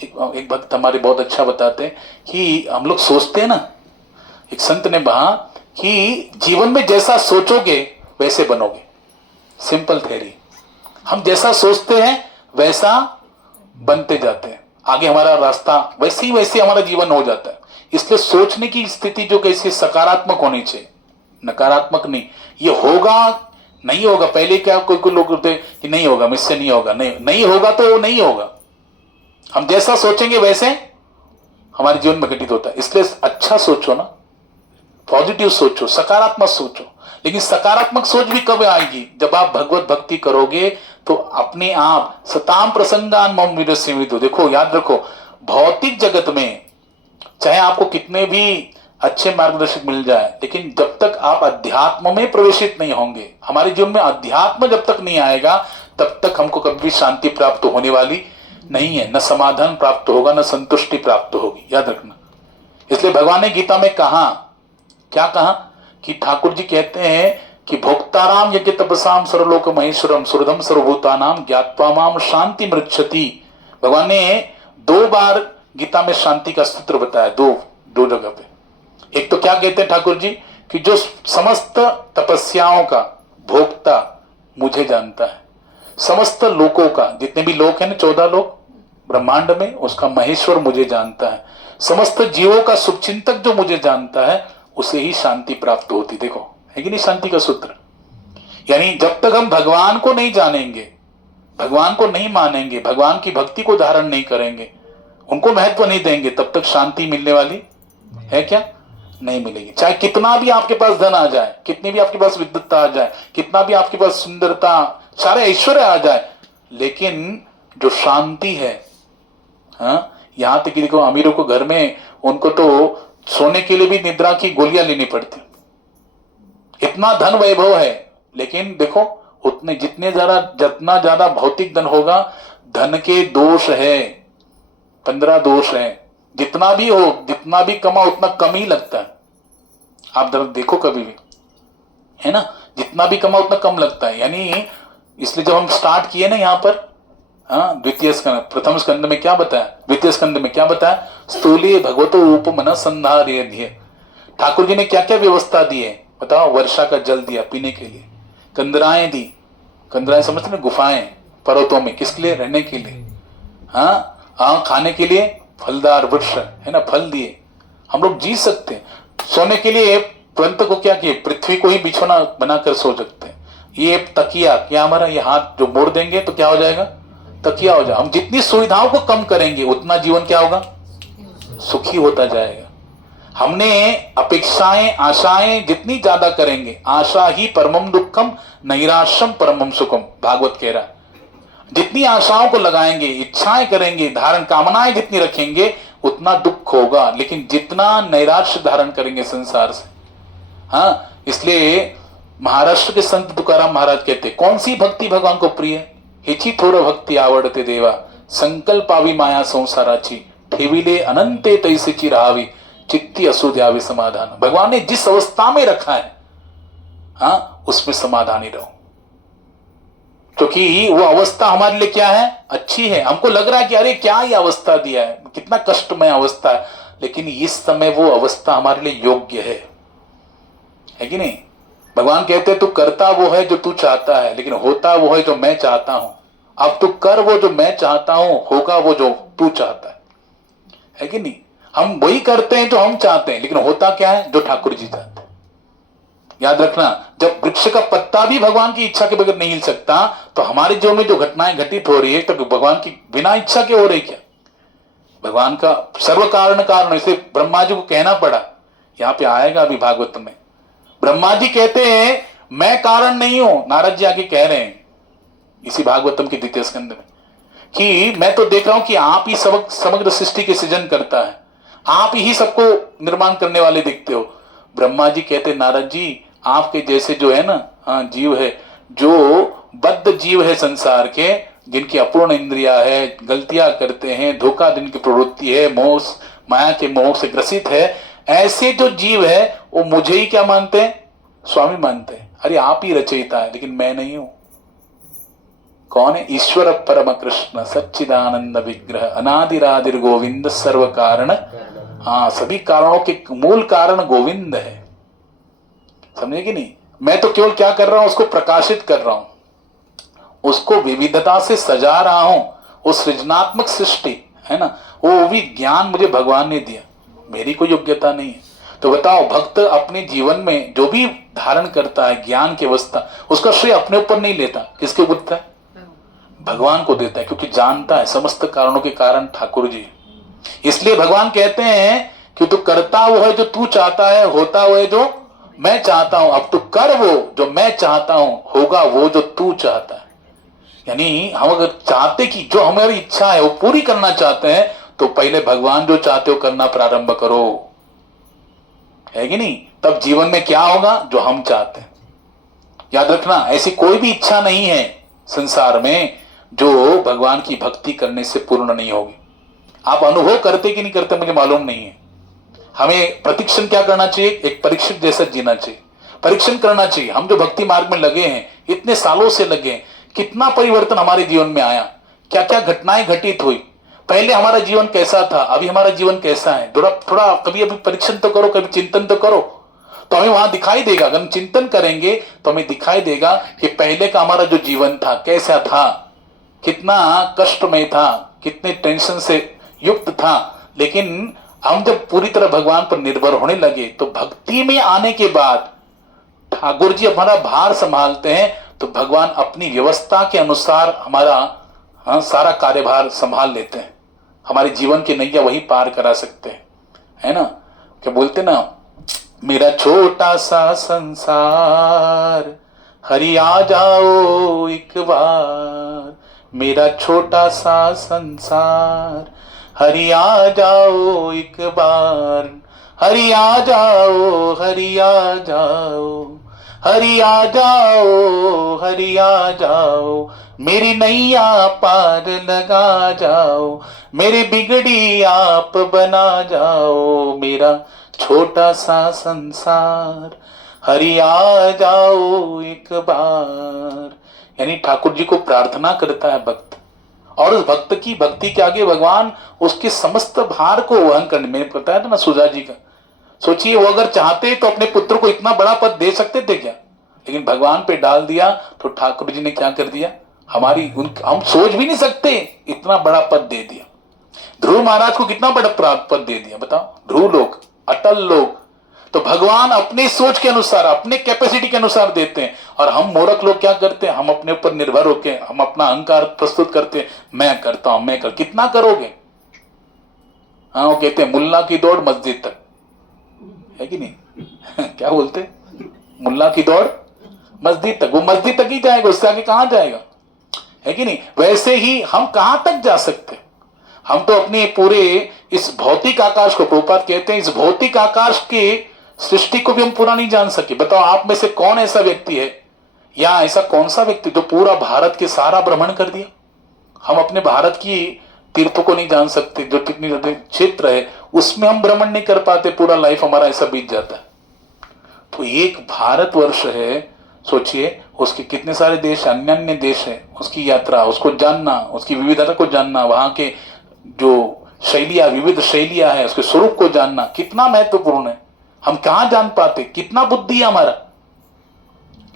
एक भक्त हमारे बहुत अच्छा बताते हैं कि हम लोग सोचते हैं ना, एक संत ने कहा कि जीवन में जैसा सोचोगे वैसे बनोगे। Simple theory. हम जैसा सोचते हैं वैसा बनते जाते हैं, आगे हमारा रास्ता वैसे ही वैसे हमारा जीवन हो जाता है। इसलिए सोचने की स्थिति जो कैसी सकारात्मक होनी चाहिए, नकारात्मक नहीं। ये होगा नहीं होगा, पहले क्या कोई लोग होते कि नहीं होगा, मुझसे नहीं होगा, नहीं होगा तो वो नहीं होगा। हम जैसा सोचेंगे वैसे हमारे जीवन में घटित होता है। इसलिए अच्छा सोचो ना, पॉजिटिव सोचो, सकारात्मक सोचो। लेकिन सकारात्मक सोच भी कब आएगी? जब आप भगवत भक्ति करोगे, तो अपने आप सताम प्रसंगान मम विदुषीविदु। देखो, याद रखो, भौतिक जगत में चाहे आपको कितने भी अच्छे मार्गदर्शक मिल जाए, लेकिन जब तक आप अध्यात्म में प्रवेशित नहीं होंगे, हमारे जीवन में अध्यात्म जब तक नहीं आएगा, तब तक हमको कभी भी शांति प्राप्त होने वाली नहीं है। न समाधान प्राप्त होगा, न संतुष्टि प्राप्त होगी, याद रखना। इसलिए भगवान ने गीता में कहा, क्या कहा कि ठाकुर जी कहते हैं कि भोक्ताराम यज्ञ तपसाम सर्वलोक महेश्वरम सुरधम सर्वभूतानाम ज्ञात्वा माम शांति मृच्छति। भगवान ने 2 बार गीता में शांति का सूत्र बताया, दो जगह पे। एक तो क्या कहते हैं ठाकुर जी कि जो समस्त तपस्याओं का भोक्ता मुझे जानता है, समस्त लोकों का, जितने भी लोक हैं ना, 14 लोक ब्रह्मांड में, उसका महेश्वर मुझे जानता है। समस्त जीवों का शुभचिंतक जो मुझे जानता है, उसे ही शांति प्राप्त होती। देखो, है कि नहीं शांति का सूत्र। यानी जब तक हम भगवान को नहीं जानेंगे, भगवान को नहीं मानेंगे, भगवान की भक्ति को धारण नहीं करेंगे, उनको महत्व नहीं देंगे, तब तक शांति मिलने वाली है क्या? नहीं मिलेगी। चाहे कितना भी आपके पास धन आ जाए, कितनी भी आपके पास विद्वत्ता आ जाए, कितना भी आपके पास सुंदरता, सारे ऐश्वर्य आ जाए, लेकिन जो शांति है, हाँ, यहां तक कि देखो अमीरों को घर में उनको तो सोने के लिए भी निद्रा की गोलियां लेनी पड़ती, इतना धन वैभव है। लेकिन देखो, उतने जितना ज्यादा भौतिक धन होगा, धन के दोष है, 15 दोष है। जितना भी हो, जितना भी कमा, उतना कम ही लगता है। आप जरा देखो कभी भी, है ना, जितना भी कमा उतना कम लगता है। यानी इसलिए जब हम स्टार्ट किए ना यहाँ पर, हाँ, द्वितीय स्कंद, प्रथम स्कंद में क्या बताया, द्वितीय स्कंद में क्या बताया, स्थूली भगवतो उपमन संधार्य। ठाकुर जी ने क्या क्या व्यवस्था दी है बताओ। वर्षा का जल दिया पीने के लिए, कंदराएं दी, कंदराएं समझते ना, गुफाएं पर्वतों में, किसके लिए? रहने के लिए। हाँ, खाने के लिए फलदार वृक्ष, है ना, फल दिए, हम लोग जी सकते हैं। सोने के लिए पंत को क्या किए, पृथ्वी को ही बिछौना बनाकर सो सकते हैं। ये तकिया, क्या हमारा ये हाथ जो मोड़ देंगे तो क्या हो जाएगा, तकिया हो जाए। हम जितनी सुविधाओं को कम करेंगे, उतना जीवन क्या होगा, सुखी होता जाएगा। हमने अपेक्षाएं आशाएं जितनी ज्यादा करेंगे, आशा ही परमम दुखम नैराश्यम परमम सुखम, भागवत कह रहा है। जितनी आशाओं को लगाएंगे, इच्छाएं करेंगे, धारण कामनाएं जितनी रखेंगे, उतना दुख होगा। लेकिन जितना नैराश्य धारण करेंगे संसार से, हाँ, इसलिए महाराष्ट्र के संत तुकाराम महाराज कहते, कौन सी भक्ति भगवान को प्रिय है? हिची थोर भक्ति आवडते देवा, संकल्पावी माया संसाराची, ठेविले अनंते तैसेची राहावी, चित्ती असु द्यावे समाधान। भगवान ने जिस अवस्था में रखा है, हाँ, उसमें समाधानी रहो। क्योंकि वो अवस्था हमारे लिए क्या है? अच्छी है। हमको लग रहा है कि अरे क्या ये अवस्था दिया है, कितना कष्टमय अवस्था है, लेकिन इस समय वो अवस्था हमारे लिए योग्य है कि नहीं? भगवान कहते हैं तू करता वो है जो तू चाहता है, लेकिन होता वो है जो मैं चाहता हूं। अब तू कर वो जो मैं चाहता हूं, होगा वो जो तू चाहता है कि नहीं? हम वही करते हैं जो हम चाहते हैं, लेकिन होता क्या है? जो ठाकुर जी चाहते हैं। याद रखना, जब वृक्ष का पत्ता भी भगवान की इच्छा के बगैर नहीं हिल सकता, तो हमारे जीवन में जो घटनाएं घटित हो रही है, तो भगवान की बिना इच्छा के हो रही क्या? भगवान का सर्व कारण कारण, इसे ब्रह्मा जी को कहना पड़ा। यहां पे आएगा अभी भागवत में, ब्रह्मा जी कहते हैं मैं कारण नहीं हूं। नारद जी आगे कह रहे हैं इसी भागवतम के द्वितीय स्कंद में कि मैं तो देख रहा हूं कि आप ही समग्र सृष्टि के सृजन करता है, आप ही सबको निर्माण करने वाले दिखते हो। ब्रह्मा जी कहते नारद जी, आपके जैसे जो है ना, हाँ, जीव है, जो बद्ध जीव है संसार के, जिनकी अपूर्ण इंद्रिया है, गलतियां करते हैं, धोखा देने की प्रवृत्ति है, मोह माया के मोह से ग्रसित है, ऐसे जो जीव है वो मुझे ही क्या मानते हैं? स्वामी मानते हैं। अरे आप ही रचयिता है, लेकिन मैं नहीं हूं। कौन है? ईश्वर परम कृष्ण सच्चिदानंद विग्रह अनादिरादिर गोविंद सर्व कारण। हाँ, सभी कारणों के मूल कारण गोविंद है, समझे कि नहीं? मैं तो केवल क्या कर रहा हूं? उसको प्रकाशित कर रहा हूं, उसको विविधता से सजा रहा हूं। वो सृजनात्मक सृष्टि है ना, वो भी ज्ञान मुझे भगवान ने दिया, मेरी कोई योग्यता नहीं है। तो बताओ, भक्त अपने जीवन में जो भी धारण करता है ज्ञान की अवस्था, उसका श्रेय अपने ऊपर नहीं लेता, किसके ऊपर देता है? भगवान को देता है, क्योंकि जानता है समस्त कारणों के कारण ठाकुर जी। इसलिए भगवान कहते हैं कि तू करता वो है जो तू चाहता है, होता वो है जो मैं चाहता हूं। अब तू कर वो जो मैं चाहता हूं, होगा वो जो तू चाहता है। यानी हम अगर चाहते कि जो हमारी इच्छा है वो पूरी करना चाहते हैं, तो पहले भगवान जो चाहते हो करना प्रारंभ करो, है कि नहीं? तब जीवन में क्या होगा? जो हम चाहते हैं। याद रखना, ऐसी कोई भी इच्छा नहीं है संसार में जो भगवान की भक्ति करने से पूर्ण नहीं होगी। आप अनुभव करते कि नहीं करते मुझे मालूम नहीं है। हमें प्रतिक्षण क्या करना चाहिए? एक परीक्षक जैसा जीना चाहिए, परीक्षण करना चाहिए। हम जो भक्ति मार्ग में लगे हैं, इतने सालों से लगे हैं, कितना परिवर्तन हमारे जीवन में आया, क्या क्या घटनाएं घटित हुई, पहले हमारा जीवन कैसा था, अभी हमारा जीवन कैसा है। थोड़ा थोड़ा कभी अभी परीक्षण तो करो, कभी चिंतन तो करो, तो हमें वहां दिखाई देगा। अगर हम चिंतन करेंगे तो हमें दिखाई देगा कि पहले का हमारा जो जीवन था कैसा था, कितना कष्टमय था, कितने टेंशन से युक्त था। लेकिन हम जब पूरी तरह भगवान पर निर्भर होने लगे, तो भक्ति में आने के बाद ठाकुर जी हमारा भार संभालते हैं, तो भगवान अपनी व्यवस्था के अनुसार हमारा, हाँ, सारा कार्यभार संभाल लेते हैं। हमारे जीवन की नैया वही पार करा सकते हैं, है ना? क्या बोलते ना, मेरा छोटा सा संसार हरि आ जाओ एक बार, मेरा छोटा सा संसार हरि आ जाओ एक बार, हरि आ जाओ, हरि आ जाओ, हरि आ जाओ, हरि आ जाओ, मेरी नैया पार लगा जाओ, मेरी बिगड़ी आप बना जाओ, मेरा छोटा सा संसार हरि आ जाओ एक बार। यानी ठाकुर जी को प्रार्थना करता है भक्त, और उस भक्त की भक्ति के आगे भगवान उसके समस्त भार को वहन करने, मैंने बताया था ना सुजा जी का। सोचिए, वो अगर चाहते तो अपने पुत्र को इतना बड़ा पद दे सकते थे क्या? लेकिन भगवान पे डाल दिया, तो ठाकुर जी ने क्या कर दिया, हम सोच भी नहीं सकते इतना बड़ा पद दे दिया। ध्रुव महाराज को कितना बड़ा पद दे दिया बताओ, ध्रुव लोग, अटल लोग। तो भगवान अपनी सोच के अनुसार, अपने कैपेसिटी के अनुसार देते हैं, और हम मूर्ख लोग क्या करते हैं, हम अपने ऊपर निर्भर होकर हम अपना अहंकार प्रस्तुत करते हैं, मैं करता हूं, मैं कर, कितना करोगे? हाँ, वो कहते हैं मुल्ला की दौड़ मस्जिद तक, है कि नहीं? क्या बोलते, मुल्ला की दौड़ मस्जिद तक, वो मस्जिद तक ही जाएगा, उससे आगे कहां जाएगा, है कि नहीं? वैसे ही हम कहां तक जा सकते? हम तो अपने पूरे इस भौतिक आकाश को, प्रभुपाद कहते हैं, इस भौतिक आकाश की सृष्टि को भी हम पूरा नहीं जान सके। बताओ आप में से कौन ऐसा व्यक्ति है, या ऐसा कौन सा व्यक्ति जो पूरा भारत के सारा भ्रमण कर दिया? हम अपने भारत की तीर्थों को नहीं जान सकते, जो कितनी क्षेत्र है उसमें हम भ्रमण नहीं कर पाते, पूरा लाइफ हमारा ऐसा बीत जाता है। तो एक भारतवर्ष है, सोचिए उसके कितने सारे देश, अन्य अन्य देश है, उसकी यात्रा, उसको जानना, उसकी विविधता को जानना, वहां के जो शैलियां, विविध शैलियां है, उसके स्वरूप को जानना कितना महत्वपूर्ण है। हम कहां जान पाते, कितना बुद्धि है हमारा।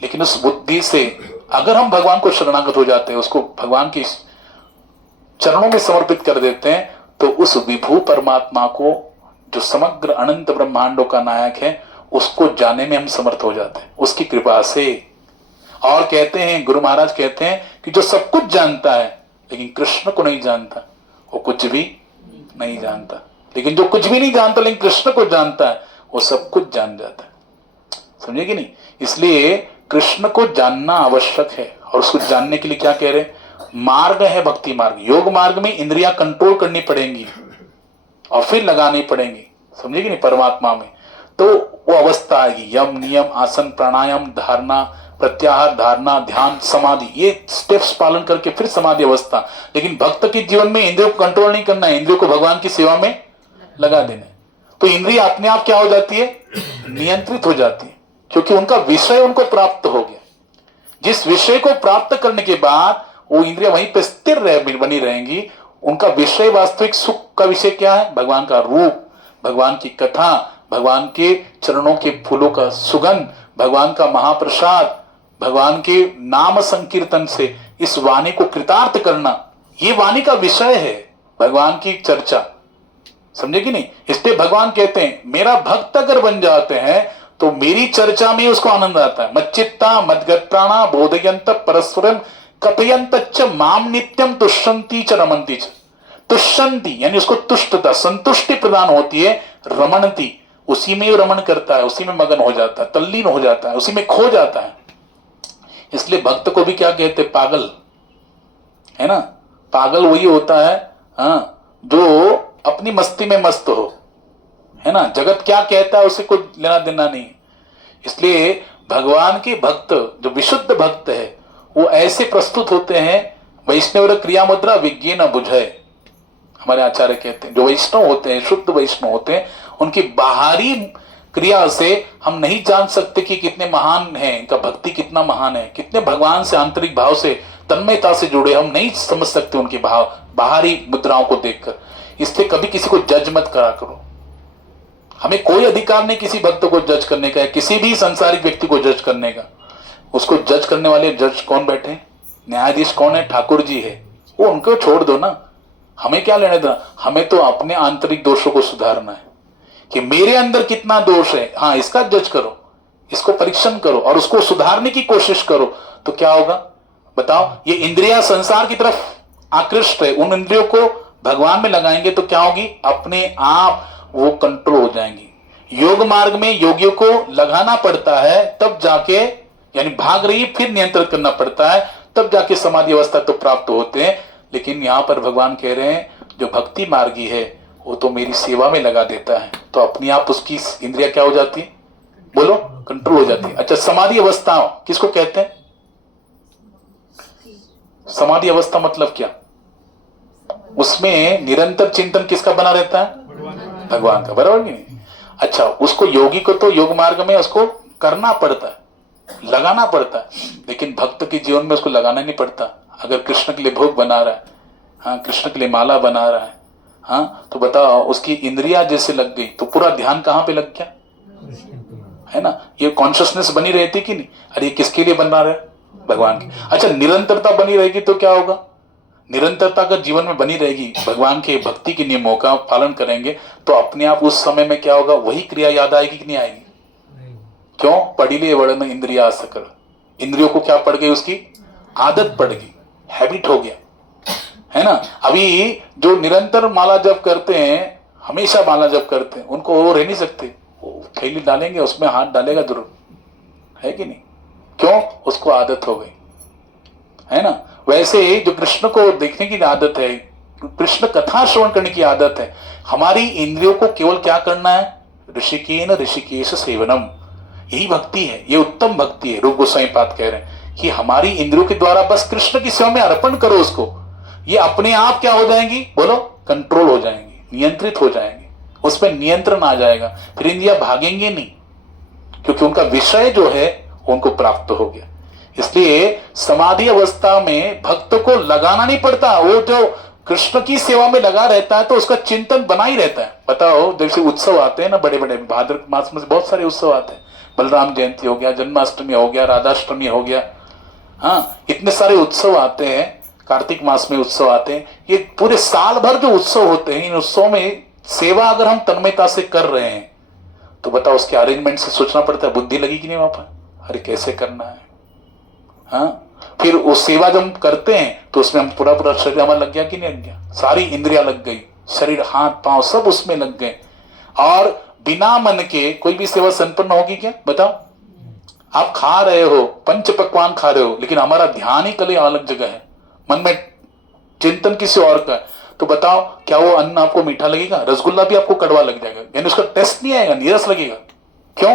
लेकिन उस बुद्धि से अगर हम भगवान को शरणागत हो जाते हैं, उसको भगवान के चरणों में समर्पित कर देते हैं, तो उस विभू परमात्मा को, जो समग्र अनंत ब्रह्मांडों का नायक है, उसको जानने में हम समर्थ हो जाते हैं उसकी कृपा से। और कहते हैं, गुरु महाराज कहते हैं कि जो सब कुछ जानता है लेकिन कृष्ण को नहीं जानता, वो कुछ भी नहीं जानता। लेकिन जो कुछ भी नहीं जानता लेकिन कृष्ण को जानता है, वो सब कुछ जान जाता है। समझे कि नहीं? इसलिए कृष्ण को जानना आवश्यक है। और उसको जानने के लिए क्या कह रहे हैं? मार्ग है भक्ति मार्ग। योग मार्ग में इंद्रियां कंट्रोल करनी पड़ेंगी और फिर लगानी पड़ेंगी, समझे कि नहीं, परमात्मा में। तो वो अवस्था आएगी, यम, नियम, आसन, प्राणायाम, धारणा, प्रत्याहार, धारणा, ध्यान, समाधि, ये स्टेप्स पालन करके फिर समाधि अवस्था। लेकिन भक्त के जीवन में इंद्रियों को कंट्रोल नहीं करना है, इंद्रियों को भगवान की सेवा में लगा देना है। तो इंद्रिय अपने आप क्या हो जाती है? नियंत्रित हो जाती है, क्योंकि उनका विषय उनको प्राप्त हो गया। जिस विषय को प्राप्त करने के बाद वो इंद्रिया वहीं पे स्थिर बनी रहेंगी। उनका विषय, वास्तविक सुख का विषय क्या है? भगवान का रूप, भगवान की कथा, भगवान के चरणों के फूलों का सुगंध, भगवान का महाप्रसाद, भगवान के नाम संकीर्तन से इस वाणी को कृतार्थ करना, ये वाणी का विषय है, भगवान की चर्चा। समझे कि नहीं? इसलिए भगवान कहते हैं, मेरा भक्त अगर बन जाते हैं तो मेरी चर्चा में उसको आनंद आता है। मच्चित्ता मद्गत्राणा बोधयंत परस्परम कथयंत च माम नित्यम तुष्यंती च रमंती च। तुष्यंती यानी उसको तुष्टता, संतुष्टि प्रदान होती है। रमणती, उसी में रमण करता है, उसी में मगन हो जाता है, तल्लीन हो जाता है, उसी में खो जाता है। इसलिए भक्त को भी क्या कहते? पागल, है ना? पागल वही होता है, हाँ, जो अपनी मस्ती में मस्त हो, है ना? जगत क्या कहता है उसे कोई लेना देना नहीं। इसलिए भगवान के भक्त, जो विशुद्ध भक्त है, वो ऐसे प्रस्तुत होते हैं, वैष्णव क्रिया मुद्रा विज्ञे न बुझे, हमारे आचार्य कहते हैं। जो वैष्णव होते हैं, शुद्ध वैष्णव होते हैं, उनकी बाहरी क्रिया से हम नहीं जान सकते कि कितने महान हैं, इनका भक्ति कितना महान है, कितने भगवान से आंतरिक भाव से, तन्मयता से जुड़े, हम नहीं समझ सकते उनके भाव बाहरी मुद्राओं को देखकर। इसलिए कभी किसी को जज मत करा करो। हमें कोई अधिकार नहीं किसी भक्त को जज करने का है, किसी भी संसारिक व्यक्ति को जज करने का। उसको जज करने वाले जज कौन बैठे? न्यायाधीश कौन है? ठाकुर जी है। वो उनको छोड़ दो ना, हमें क्या लेने देना। हमें तो अपने आंतरिक दोषों को सुधारना है कि मेरे अंदर कितना दोष है, हाँ, इसका जज करो, इसको परीक्षण करो और उसको सुधारने की कोशिश करो। तो क्या होगा बताओ? ये इंद्रियां संसार की तरफ आकृष्ट है, उन इंद्रियों को भगवान में लगाएंगे तो क्या होगी? अपने आप वो कंट्रोल हो जाएंगी। योग मार्ग में योगियों को लगाना पड़ता है, तब जाके, यानी भाग रही फिर नियंत्रित करना पड़ता है, तब जाके समाधि अवस्था तो प्राप्त होते हैं। लेकिन यहां पर भगवान कह रहे हैं, जो भक्ति मार्गी है वो तो मेरी सेवा में लगा देता है, तो अपने आप उसकी इंद्रिया क्या हो जाती है? बोलो, कंट्रोल हो जाती है। अच्छा, समाधि अवस्था किसको कहते हैं? समाधि अवस्था मतलब क्या? उसमें निरंतर चिंतन किसका बना रहता है? भगवान का, बराबर नहीं? अच्छा, उसको योगी को तो योग मार्ग में उसको करना पड़ता है, लगाना पड़ता है, लेकिन भक्त के जीवन में उसको लगाना नहीं पड़ता। अगर कृष्ण के लिए भोग बना रहा है, हाँ, कृष्ण के लिए माला बना रहा है, हाँ, तो बताओ उसकी इंद्रिया जैसे लग गई तो पूरा ध्यान कहां पे लग गया? है ना? ये कॉन्शियसनेस बनी रहती कि नहीं? अरे किसके लिए बना रहा है? भगवान की। अच्छा, निरंतरता बनी रहेगी तो क्या होगा? निरंतरता अगर जीवन में बनी रहेगी, भगवान के भक्ति के नियमों का पालन करेंगे, तो अपने आप उस समय में क्या होगा? वही क्रिया याद आएगी कि नहीं आएगी? क्यों? पढ़िले वर्णन इंद्रिया सकल, इंद्रियों को क्या पड़ गई? उसकी आदत पड़ गई, हैबिट हो गया, है ना? अभी जो निरंतर माला जप करते हैं, हमेशा माला जप करते हैं, उनको वो रह नहीं सकते, वो थैली डालेंगे, उसमें हाथ डालेगा जरूर, है कि नहीं? क्यों? उसको आदत हो गई, है ना? वैसे जो कृष्ण को देखने की आदत है, कृष्ण कथा श्रवण करने की आदत है, हमारी इंद्रियों को केवल क्या करना है? ऋषिकेन ऋषिकेश सेवनम, यही भक्ति है, ये उत्तम भक्ति है। रूप गोस्वामी पाद कह रहे हैं कि हमारी इंद्रियों के द्वारा बस कृष्ण की सेवा में अर्पण करो उसको, ये अपने आप क्या हो जाएंगी? बोलो, कंट्रोल हो जाएंगी, नियंत्रित हो जाएंगे, उस पर नियंत्रण आ जाएगा, फिर इंद्रियां भागेंगे नहीं, क्योंकि उनका विषय जो है उनको प्राप्त हो गया। इसलिए समाधि अवस्था में भक्त को लगाना नहीं पड़ता, वो जो कृष्ण की सेवा में लगा रहता है तो उसका चिंतन बना ही रहता है। बताओ, जैसे उत्सव आते हैं ना, बड़े बड़े भाद्र मास में बहुत सारे उत्सव आते हैं, बलराम जयंती हो गया, जन्माष्टमी हो गया, राधाष्टमी हो गया, हाँ, इतने सारे उत्सव आते हैं, कार्तिक मास में उत्सव आते हैं, ये पूरे साल भर जो उत्सव होते हैं, इन उत्सव में सेवा अगर हम तन्मयता से कर रहे हैं तो बताओ, उसके अरेंजमेंट से सोचना पड़ता है, बुद्धि लगी कि नहीं वहां पर, अरे कैसे करना है, हाँ? फिर वो सेवा जब हम करते हैं तो उसमें हम पूरा पूरा शरीर हमारा लग गया कि नहीं लग गया? सारी इंद्रियां लग गई, शरीर, हाथ पांव सब उसमें लग गए, और बिना मन के कोई भी सेवा संपन्न होगी क्या? बताओ, आप खा रहे हो, पंच पकवान खा रहे हो, लेकिन हमारा ध्यान ही कल अलग जगह है, मन में चिंतन किसी और का है, तो बताओ क्या वो अन्न आपको मीठा लगेगा? रसगुल्ला भी आपको कड़वा लग जाएगा, यानी उसका टेस्ट नहीं आएगा, नीरस लगेगा। क्यों?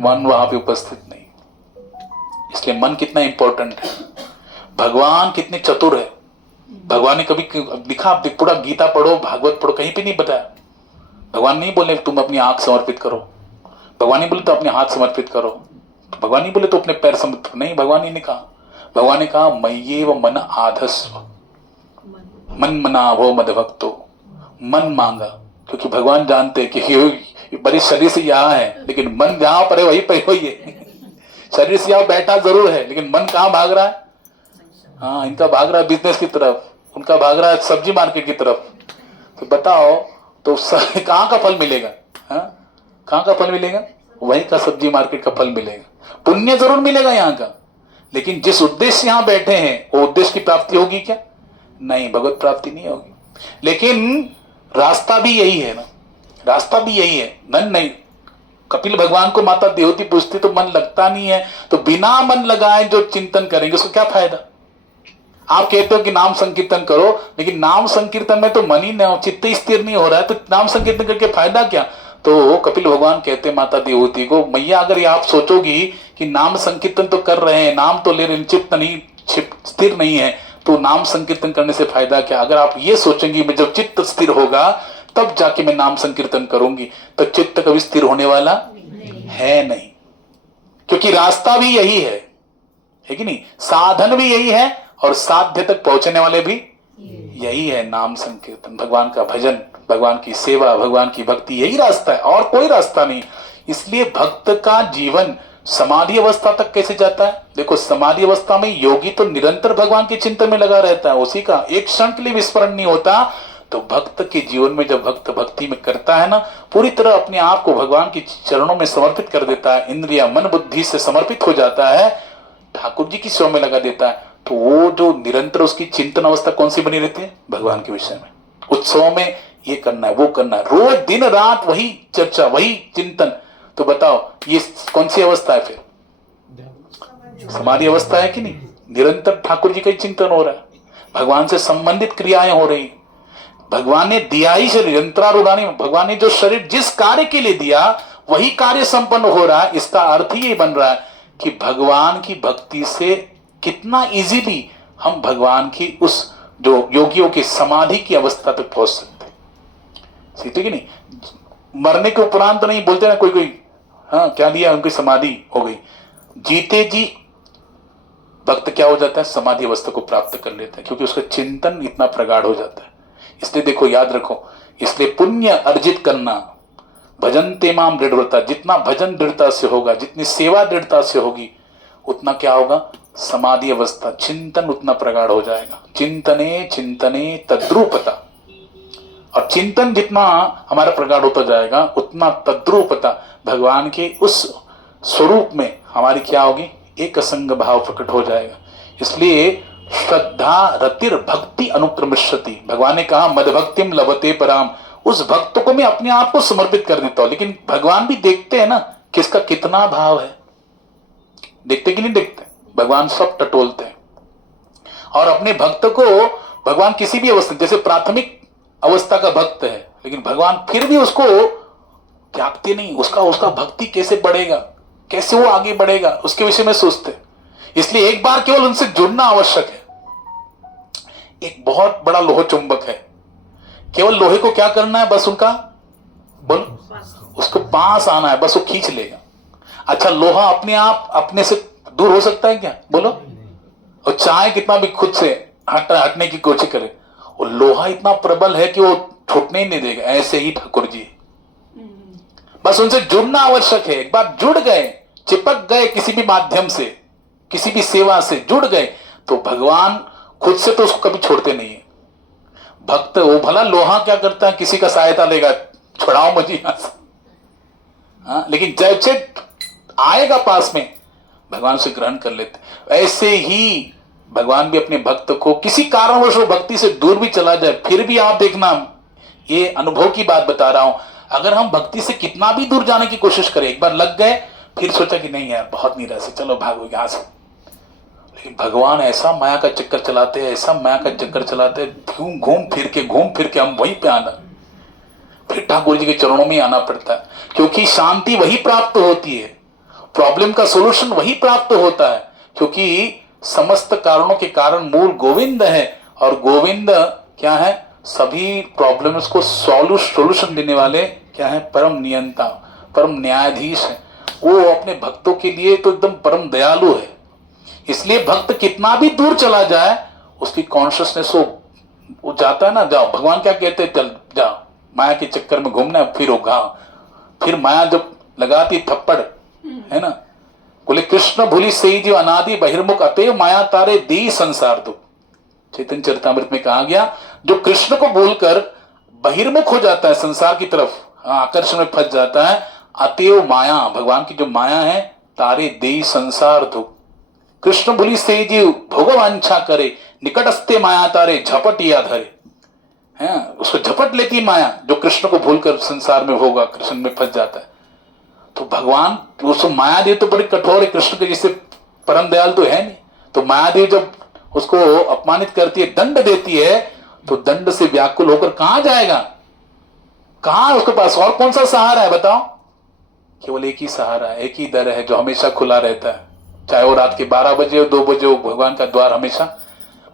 मन वहां पे उपस्थित नहीं। इसलिए मन कितना इंपॉर्टेंट है, भगवान कितने चतुर है। भगवान ने कभी लिखा, आप पूरा गीता पढ़ो, भागवत पढ़ो, कहीं पे नहीं बताया। भगवान नहीं बोले तुम अपनी आंख समर्पित करो, भगवान नहीं बोले तो अपने हाथ समर्पित करो, भगवान नहीं बोले तो अपने पैर समर्पित, नहीं, भगवान ने कहा, भगवान ने कहा मय्येव मन आधस्व मन मना वो मद भक्तो, मन मांगा, क्योंकि भगवान जानते हैं कि बड़ी शरीर से यहाँ है लेकिन मन जहां पर है वही पे हुई है। शरीर से यहाँ बैठा जरूर है लेकिन मन कहाँ भाग रहा है? हाँ, इनका भाग रहा है बिजनेस की तरफ, उनका भाग रहा है सब्जी मार्केट की तरफ। तो बताओ, तो कहाँ का फल मिलेगा? हाँ, कहाँ का फल मिलेगा? वहीं का सब्जी मार्केट का फल मिलेगा। पुण्य जरूर मिलेगा यहाँ का, लेकिन जिस उद्देश्य यहाँ बैठे हैं वो उद्देश्य की प्राप्ति होगी क्या? नहीं, भगवत प्राप्ति नहीं होगी। लेकिन रास्ता भी यही है ना, रास्ता भी यही है। नहीं, कपिल भगवान को माता देवती पूछती तो मन लगता नहीं है, तो बिना मन लगाए जो चिंतन करेंगे उसको क्या फायदा? आप कहते हो कि नाम संकीर्तन करो, लेकिन नाम संकीर्तन में तो मन ही नहीं, चित्त स्थिर नहीं हो रहा है, तो नाम संकीर्तन करके फायदा क्या? तो कपिल भगवान कहते माता देवती को, मैया अगर ये आप सोचोगी कि नाम संकीर्तन तो कर रहे हैं, नाम तो ले रहे, चित्त नहीं स्थिर नहीं है, तो नाम संकीर्तन करने से फायदा क्या? अगर आप ये सोचेंगी जब चित्त स्थिर होगा तब जाके मैं नाम संकीर्तन करूंगी, तो चित्त कभी स्थिर होने वाला है नहीं, क्योंकि रास्ता भी यही है कि नहीं? साधन भी यही है और साध्य तक पहुंचने वाले भी यही है, नाम संकीर्तन, भगवान का भजन, भगवान की सेवा, भगवान की भक्ति, यही रास्ता है और कोई रास्ता नहीं। इसलिए भक्त का जीवन समाधि अवस्था तक कैसे जाता है? देखो, समाधि अवस्था में योगी तो निरंतर भगवान के चिंतन में लगा रहता है, उसी का एक क्षण के लिए विस्मरण नहीं होता। तो भक्त के जीवन में जब भक्त भक्ति में करता है ना, पूरी तरह अपने आप को भगवान के चरणों में समर्पित कर देता है, इंद्रिया मन बुद्धि से समर्पित हो जाता है, ठाकुर जी की सेवा में लगा देता है, तो वो जो निरंतर उसकी चिंतन अवस्था कौन सी बनी रहती है? भगवान के विषय में, उत्सव में ये करना है, वो करना है, रोज दिन रात वही चर्चा, वही चिंतन। तो बताओ, ये कौन सी अवस्था है? फिर समाधि अवस्था है कि नहीं? निरंतर ठाकुर जी का चिंतन हो रहा है, भगवान से संबंधित क्रियाएं हो रही, भगवान ने दिया ही शरीर, यंत्रारूढ़ानी, भगवान ने जो शरीर जिस कार्य के लिए दिया वही कार्य संपन्न हो रहा है। इसका अर्थ ही बन रहा है कि भगवान की भक्ति से कितना इजीली हम भगवान की उस जो योगियों की समाधि की अवस्था तक पहुंच सकते हैं। सीखते कि नहीं? मरने के उपरांत तो नहीं बोलते ना कोई, हाँ क्या लिया, उनकी समाधि हो गई। जीते जी भक्त क्या हो जाता है? समाधि अवस्था को प्राप्त कर लेता है, क्योंकि उसका चिंतन इतना प्रगाढ़ हो जाता है। इसलिए देखो, याद रखो, इसलिए पुण्य अर्जित करना, भजन तेमाम दृढ़ता, जितना भजन दृढ़ता से होगा, जितनी सेवा दृढ़ता से होगी, उतना क्या होगा? समाधि अवस्था, चिंतन उतना प्रगाढ़ हो जाएगा। चिंतने चिंतने तद्रूपता, और चिंतन जितना हमारा प्रगाढ़ होता जाएगा उतना तद्रूपता, भगवान के उस स्वरूप में हमारी क्या होगी? एक असंग भाव प्रकट हो जाएगा। इसलिए श्रद्धा रतिर भक्ति अनुक्रमिष्यति, भगवान ने कहा मद भक्तिम लभते पराम, उस भक्त को मैं अपने आप को समर्पित कर देता हूं। लेकिन भगवान भी देखते हैं ना किसका कितना भाव है, देखते कि नहीं देखते? भगवान सब टटोलते हैं। और अपने भक्त को भगवान किसी भी अवस्था, जैसे प्राथमिक अवस्था का भक्त है, लेकिन भगवान फिर भी उसको त्यागते नहीं। उसका भक्ति कैसे बढ़ेगा, कैसे वो आगे बढ़ेगा, उसके विषय में सोचते। इसलिए एक बार केवल उनसे जुड़ना आवश्यक है। एक बहुत बड़ा लोह चुंबक है, केवल लोहे को क्या करना है, बस उनका बोलो, उसको पास आना है, बस वो खींच लेगा। अच्छा, लोहा अपने आप अपने से दूर हो सकता है क्या, बोलो? और चाहे कितना भी खुद से हटने की कोशिश करे, वो लोहा इतना प्रबल है कि वो छूटने ही नहीं देगा। ऐसे ही ठाकुर जी, बस उनसे जुड़ना आवश्यक है। एक बार जुड़ गए, चिपक गए किसी भी माध्यम से, किसी भी सेवा से जुड़ गए, तो भगवान खुद से तो उसको कभी छोड़ते नहीं है। भक्त वो भला लोहा क्या करता है, किसी का सहायता लेगा, छुड़ाओ मुझे यहां से, हाँ, लेकिन जैसे आएगा पास में, भगवान से ग्रहण कर लेते। ऐसे ही भगवान भी अपने भक्त को किसी कारणवश वो भक्ति से दूर भी चला जाए, फिर भी आप देखना, ये अनुभव की बात बता रहा हूं, अगर हम भक्ति से कितना भी दूर जाने की कोशिश करें, एक बार लग गए, फिर सोचा कि नहीं यार बहुत नीरा से, चलो भागो यहां से। लेकिन भगवान ऐसा माया का चक्कर चलाते हैं, ऐसा माया का चक्कर चलाते हैं, घूम फिर के हम वहीं पे आना, फिर ठाकुर जी के चरणों में आना पड़ता है। क्योंकि शांति वही प्राप्त होती है, प्रॉब्लम का सोल्यूशन वही प्राप्त होता है, क्योंकि समस्त कारणों के कारण मूल गोविंद है। और गोविंद क्या है, सभी प्रॉब्लम्स को सॉल्यूशन देने वाले क्या है, परम नियंता, परम न्यायाधीश है। वो अपने भक्तों के लिए तो एकदम परम दयालु है। इसलिए भक्त कितना भी दूर चला जाए, उसकी कॉन्शियसनेस वो जाता है ना, जाओ, भगवान क्या कहते हैं, चल जाओ, माया के चक्कर में घूमना है, फिर होगा, फिर माया जब लगाती थप्पड़, है ना, बोले कृष्ण भूली सही जीव अनादि बहिर्मुख अतएव माया तारे दी संसार दुख। चैतन्य चरितामृत में कहा गया, जो कृष्ण को भूलकर बहिर्मुख हो जाता है, संसार की तरफ आकर्षण में फंस जाता है, अतएव माया, भगवान की जो माया है, तारे दे संसार दुख। कृष्ण भूली से जीव भोगवांछा करे, निकटस्ते माया तारे झपट या धरे, है उसको झपट लेती माया, जो कृष्ण को भूलकर संसार में होगा, कृष्ण में फंस जाता है। तो भगवान उसको मायादेव तो बड़ी कठोर है, कृष्ण के जैसे परम दयाल तो है नहीं। तो मायादेव जब उसको अपमानित करती है, दंड देती है, तो दंड से व्याकुल होकर कहां जाएगा, कहां उसके पास और कौन सा सहारा है, बताओ? केवल एक ही सहारा है, एक ही दर है जो हमेशा खुला रहता है, चाहे वो रात के 12 बजे हो, 2 बजे हो, भगवान का द्वार हमेशा।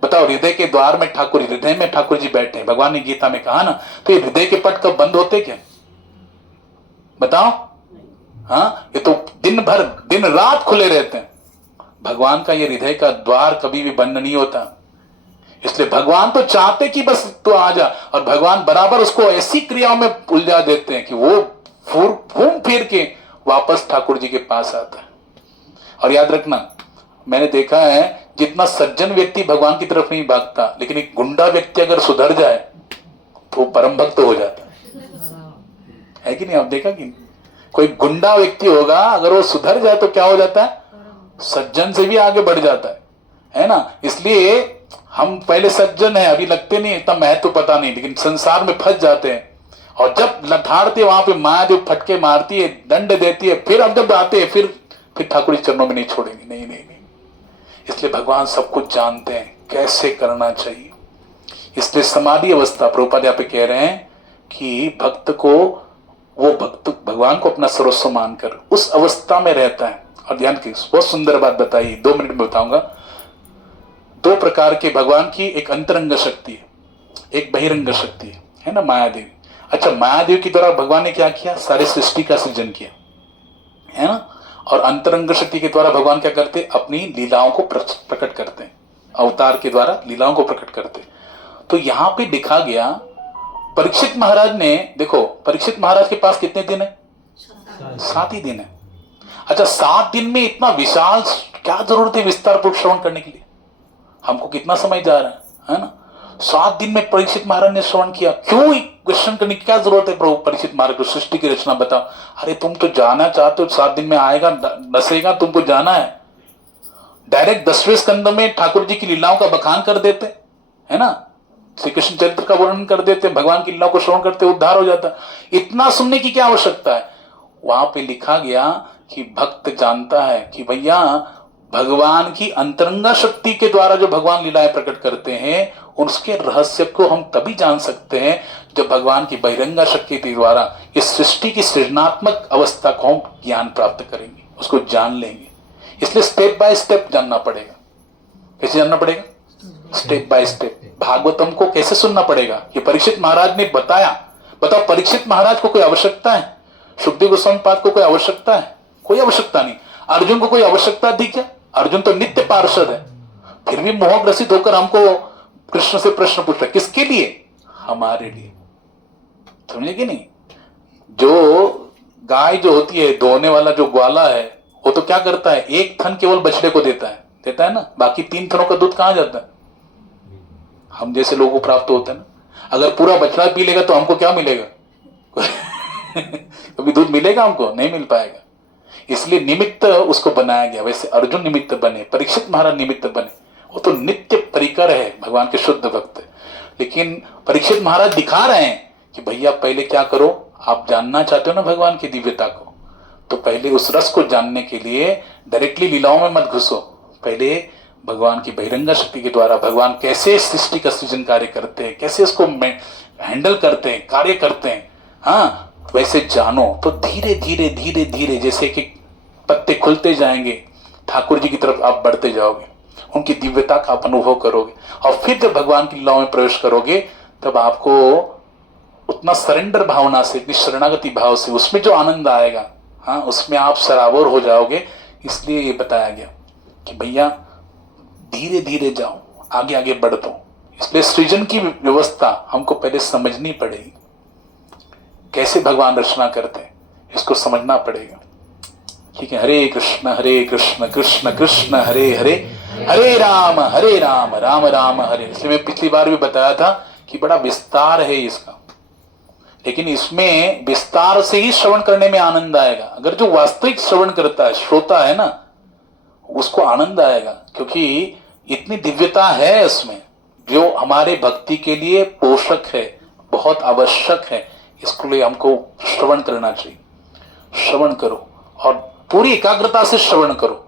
बताओ, हृदय के द्वार में ठाकुर, हृदय में ठाकुर जी बैठे हैं, भगवान ने गीता में कहा ना। तो ये हृदय के पट कब बंद होते क्या, बताओ? हाँ, ये तो दिन भर दिन रात खुले रहते हैं। भगवान का ये हृदय का द्वार कभी भी बंद नहीं होता। इसलिए भगवान तो चाहते कि बस तो आ जा, और भगवान बराबर उसको ऐसी क्रियाओं में उलझा देते हैं कि वो घूम फिर के वापस ठाकुर जी के पास आता है। और याद रखना, मैंने देखा है, जितना सज्जन व्यक्ति भगवान की तरफ नहीं भागता, लेकिन एक गुंडा व्यक्ति अगर सुधर जाए तो परम भक्त हो जाता है कि नहीं? आप देखा कि नहीं? कोई गुंडा व्यक्ति होगा, अगर वो सुधर जाए तो क्या हो जाता है, सज्जन से भी आगे बढ़ जाता है ना। इसलिए हम पहले सज्जन है, अभी लगते नहीं, इतना महत्व पता नहीं, लेकिन संसार में फंस जाते हैं। और जब लठाड़ते वहां पे माया जो फटके मारती है, दंड देती है, फिर अब जब आते हैं, फिर ठाकुर जी चरणों में नहीं छोड़ेंगे, नहीं नहीं नहीं। इसलिए भगवान सब कुछ जानते हैं, कैसे करना चाहिए। इसलिए समाधि अवस्था, प्रभुपाद यहाँ पे कह रहे हैं कि भक्त को, वो भक्त भगवान को अपना सर्वस्व मानकर उस अवस्था में रहता है। और ध्यान की बहुत सुंदर बात बताई, 2 मिनट में बताऊंगा। 2 प्रकार के भगवान की, एक अंतरंग शक्ति है, एक बहिरंग शक्ति है ना, मायादेवी। अच्छा, मायादेव के द्वारा भगवान ने क्या किया, सारे सृष्टि का सृजन किया, है ना। और अंतरंग शक्ति के द्वारा भगवान क्या करते, अपनी लीलाओं को प्रकट करते हैं, अवतार के द्वारा लीलाओं को प्रकट करते हैं। तो यहां पे दिखा गया, परीक्षित महाराज ने, देखो परीक्षित महाराज के पास कितने दिन है, 7 ही दिन है। अच्छा, 7 दिन में इतना विशाल क्या जरूरत है विस्तार पूर्वक श्रवण करने के लिए, हमको कितना समय जा रहा है ना। 7 दिन में परीक्षित महाराज ने श्रवण किया, क्यों क्वेश्चन करने की क्या जरूरत है, प्रभु परीक्षित महाराज को सृष्टि की रचना बताओ। अरे तुम तो जाना चाहते हो, 7 दिन में आएगा नसेगा, तुमको जाना है। डायरेक्ट 10वें स्कंद में ठाकुर जी की लीलाओं का बखान कर देते, है ना। श्री कृष्ण चरित्र का वर्णन कर देते, भगवान की लीलाओं को श्रवण करते उद्धार हो जाता। इतना सुनने की क्या आवश्यकता है? वहां पे लिखा गया कि भक्त जानता है कि भैया भगवान की अंतरंगा शक्ति के द्वारा जो भगवान लीलाएं प्रकट करते हैं, उसके रहस्य को हम तभी जान सकते हैं जब भगवान की बहिरंगा शक्ति के द्वारा इस सृष्टि की सृजनात्मक अवस्था को हम ज्ञान प्राप्त करेंगे, उसको जान लेंगे। इसलिए स्टेप बाय स्टेप जानना पड़ेगा। कैसे जानना पड़ेगा? Step by step. भागवतम को कैसे सुनना पड़ेगा? ये परीक्षित महाराज ने बताया। बताओ, परीक्षित महाराज को कोई आवश्यकता है? सुखदेव गोस्वामी पाद को कोई आवश्यकता है? कोई आवश्यकता नहीं। अर्जुन को कोई आवश्यकता थी क्या? अर्जुन तो नित्य पार्षद है, फिर भी मोहग्रसित होकर हमको कृष्ण से प्रश्न पूछ रहा है। किसके लिए? हमारे लिए। समझे कि नहीं? जो गाय जो होती है, दोने वाला जो ग्वाला है, वो तो क्या करता है? एक थन केवल बछड़े को देता है ना, बाकी 3 थनों का दूध कहां जाता है? हम जैसे लोगों को प्राप्त होता है ना। अगर पूरा बछड़ा पी लेगा तो हमको क्या मिलेगा? कभी दूध मिलेगा हमको? नहीं मिल पाएगा। इसलिए निमित्त उसको बनाया गया। वैसे अर्जुन निमित्त बने, परीक्षित महाराज निमित्त बने। वो तो नित्य परिकर है, भगवान के शुद्ध भक्त है। लेकिन परीक्षित महाराज दिखा रहे हैं कि भैया पहले क्या करो, आप जानना चाहते हो ना भगवान की दिव्यता को, तो पहले उस रस को जानने के लिए डायरेक्टली लीलाओं में मत घुसो। पहले भगवान की बहिरंगा शक्ति के द्वारा भगवान कैसे सृष्टि का सृजन कार्य करते हैं, कैसे इसको हैंडल करते हैं, कार्य करते हैं, हाँ वैसे जानो। तो धीरे धीरे धीरे धीरे जैसे कि पत्ते खुलते जाएंगे, ठाकुर जी की तरफ आप बढ़ते जाओगे, उनकी दिव्यता का आप अनुभव करोगे। और फिर जब भगवान की लीलाओं में प्रवेश करोगे तब आपको उतना सरेंडर भावना से, इतनी शरणागति भाव से उसमें जो आनंद आएगा, हाँ उसमें आप सराबोर हो जाओगे। इसलिए ये बताया गया कि भैया धीरे धीरे जाओ, आगे आगे बढ़ दो। इसलिए सृजन की व्यवस्था हमको पहले समझनी पड़ेगी। कैसे भगवान रचना करते हैं इसको समझना पड़ेगा। ठीक है? हरे कृष्ण कृष्ण कृष्ण हरे हरे, हरे राम राम राम हरे। इसलिए मैं पिछली बार भी बताया था कि बड़ा विस्तार है इसका, लेकिन इसमें विस्तार से ही श्रवण करने में आनंद आएगा। अगर जो वास्तविक श्रवण करता है, श्रोता है ना, उसको आनंद आएगा, क्योंकि इतनी दिव्यता है इसमें जो हमारे भक्ति के लिए पोषक है, बहुत आवश्यक है। इसके लिए हमको श्रवण करना चाहिए। श्रवण करो और पूरी एकाग्रता से श्रवण करो।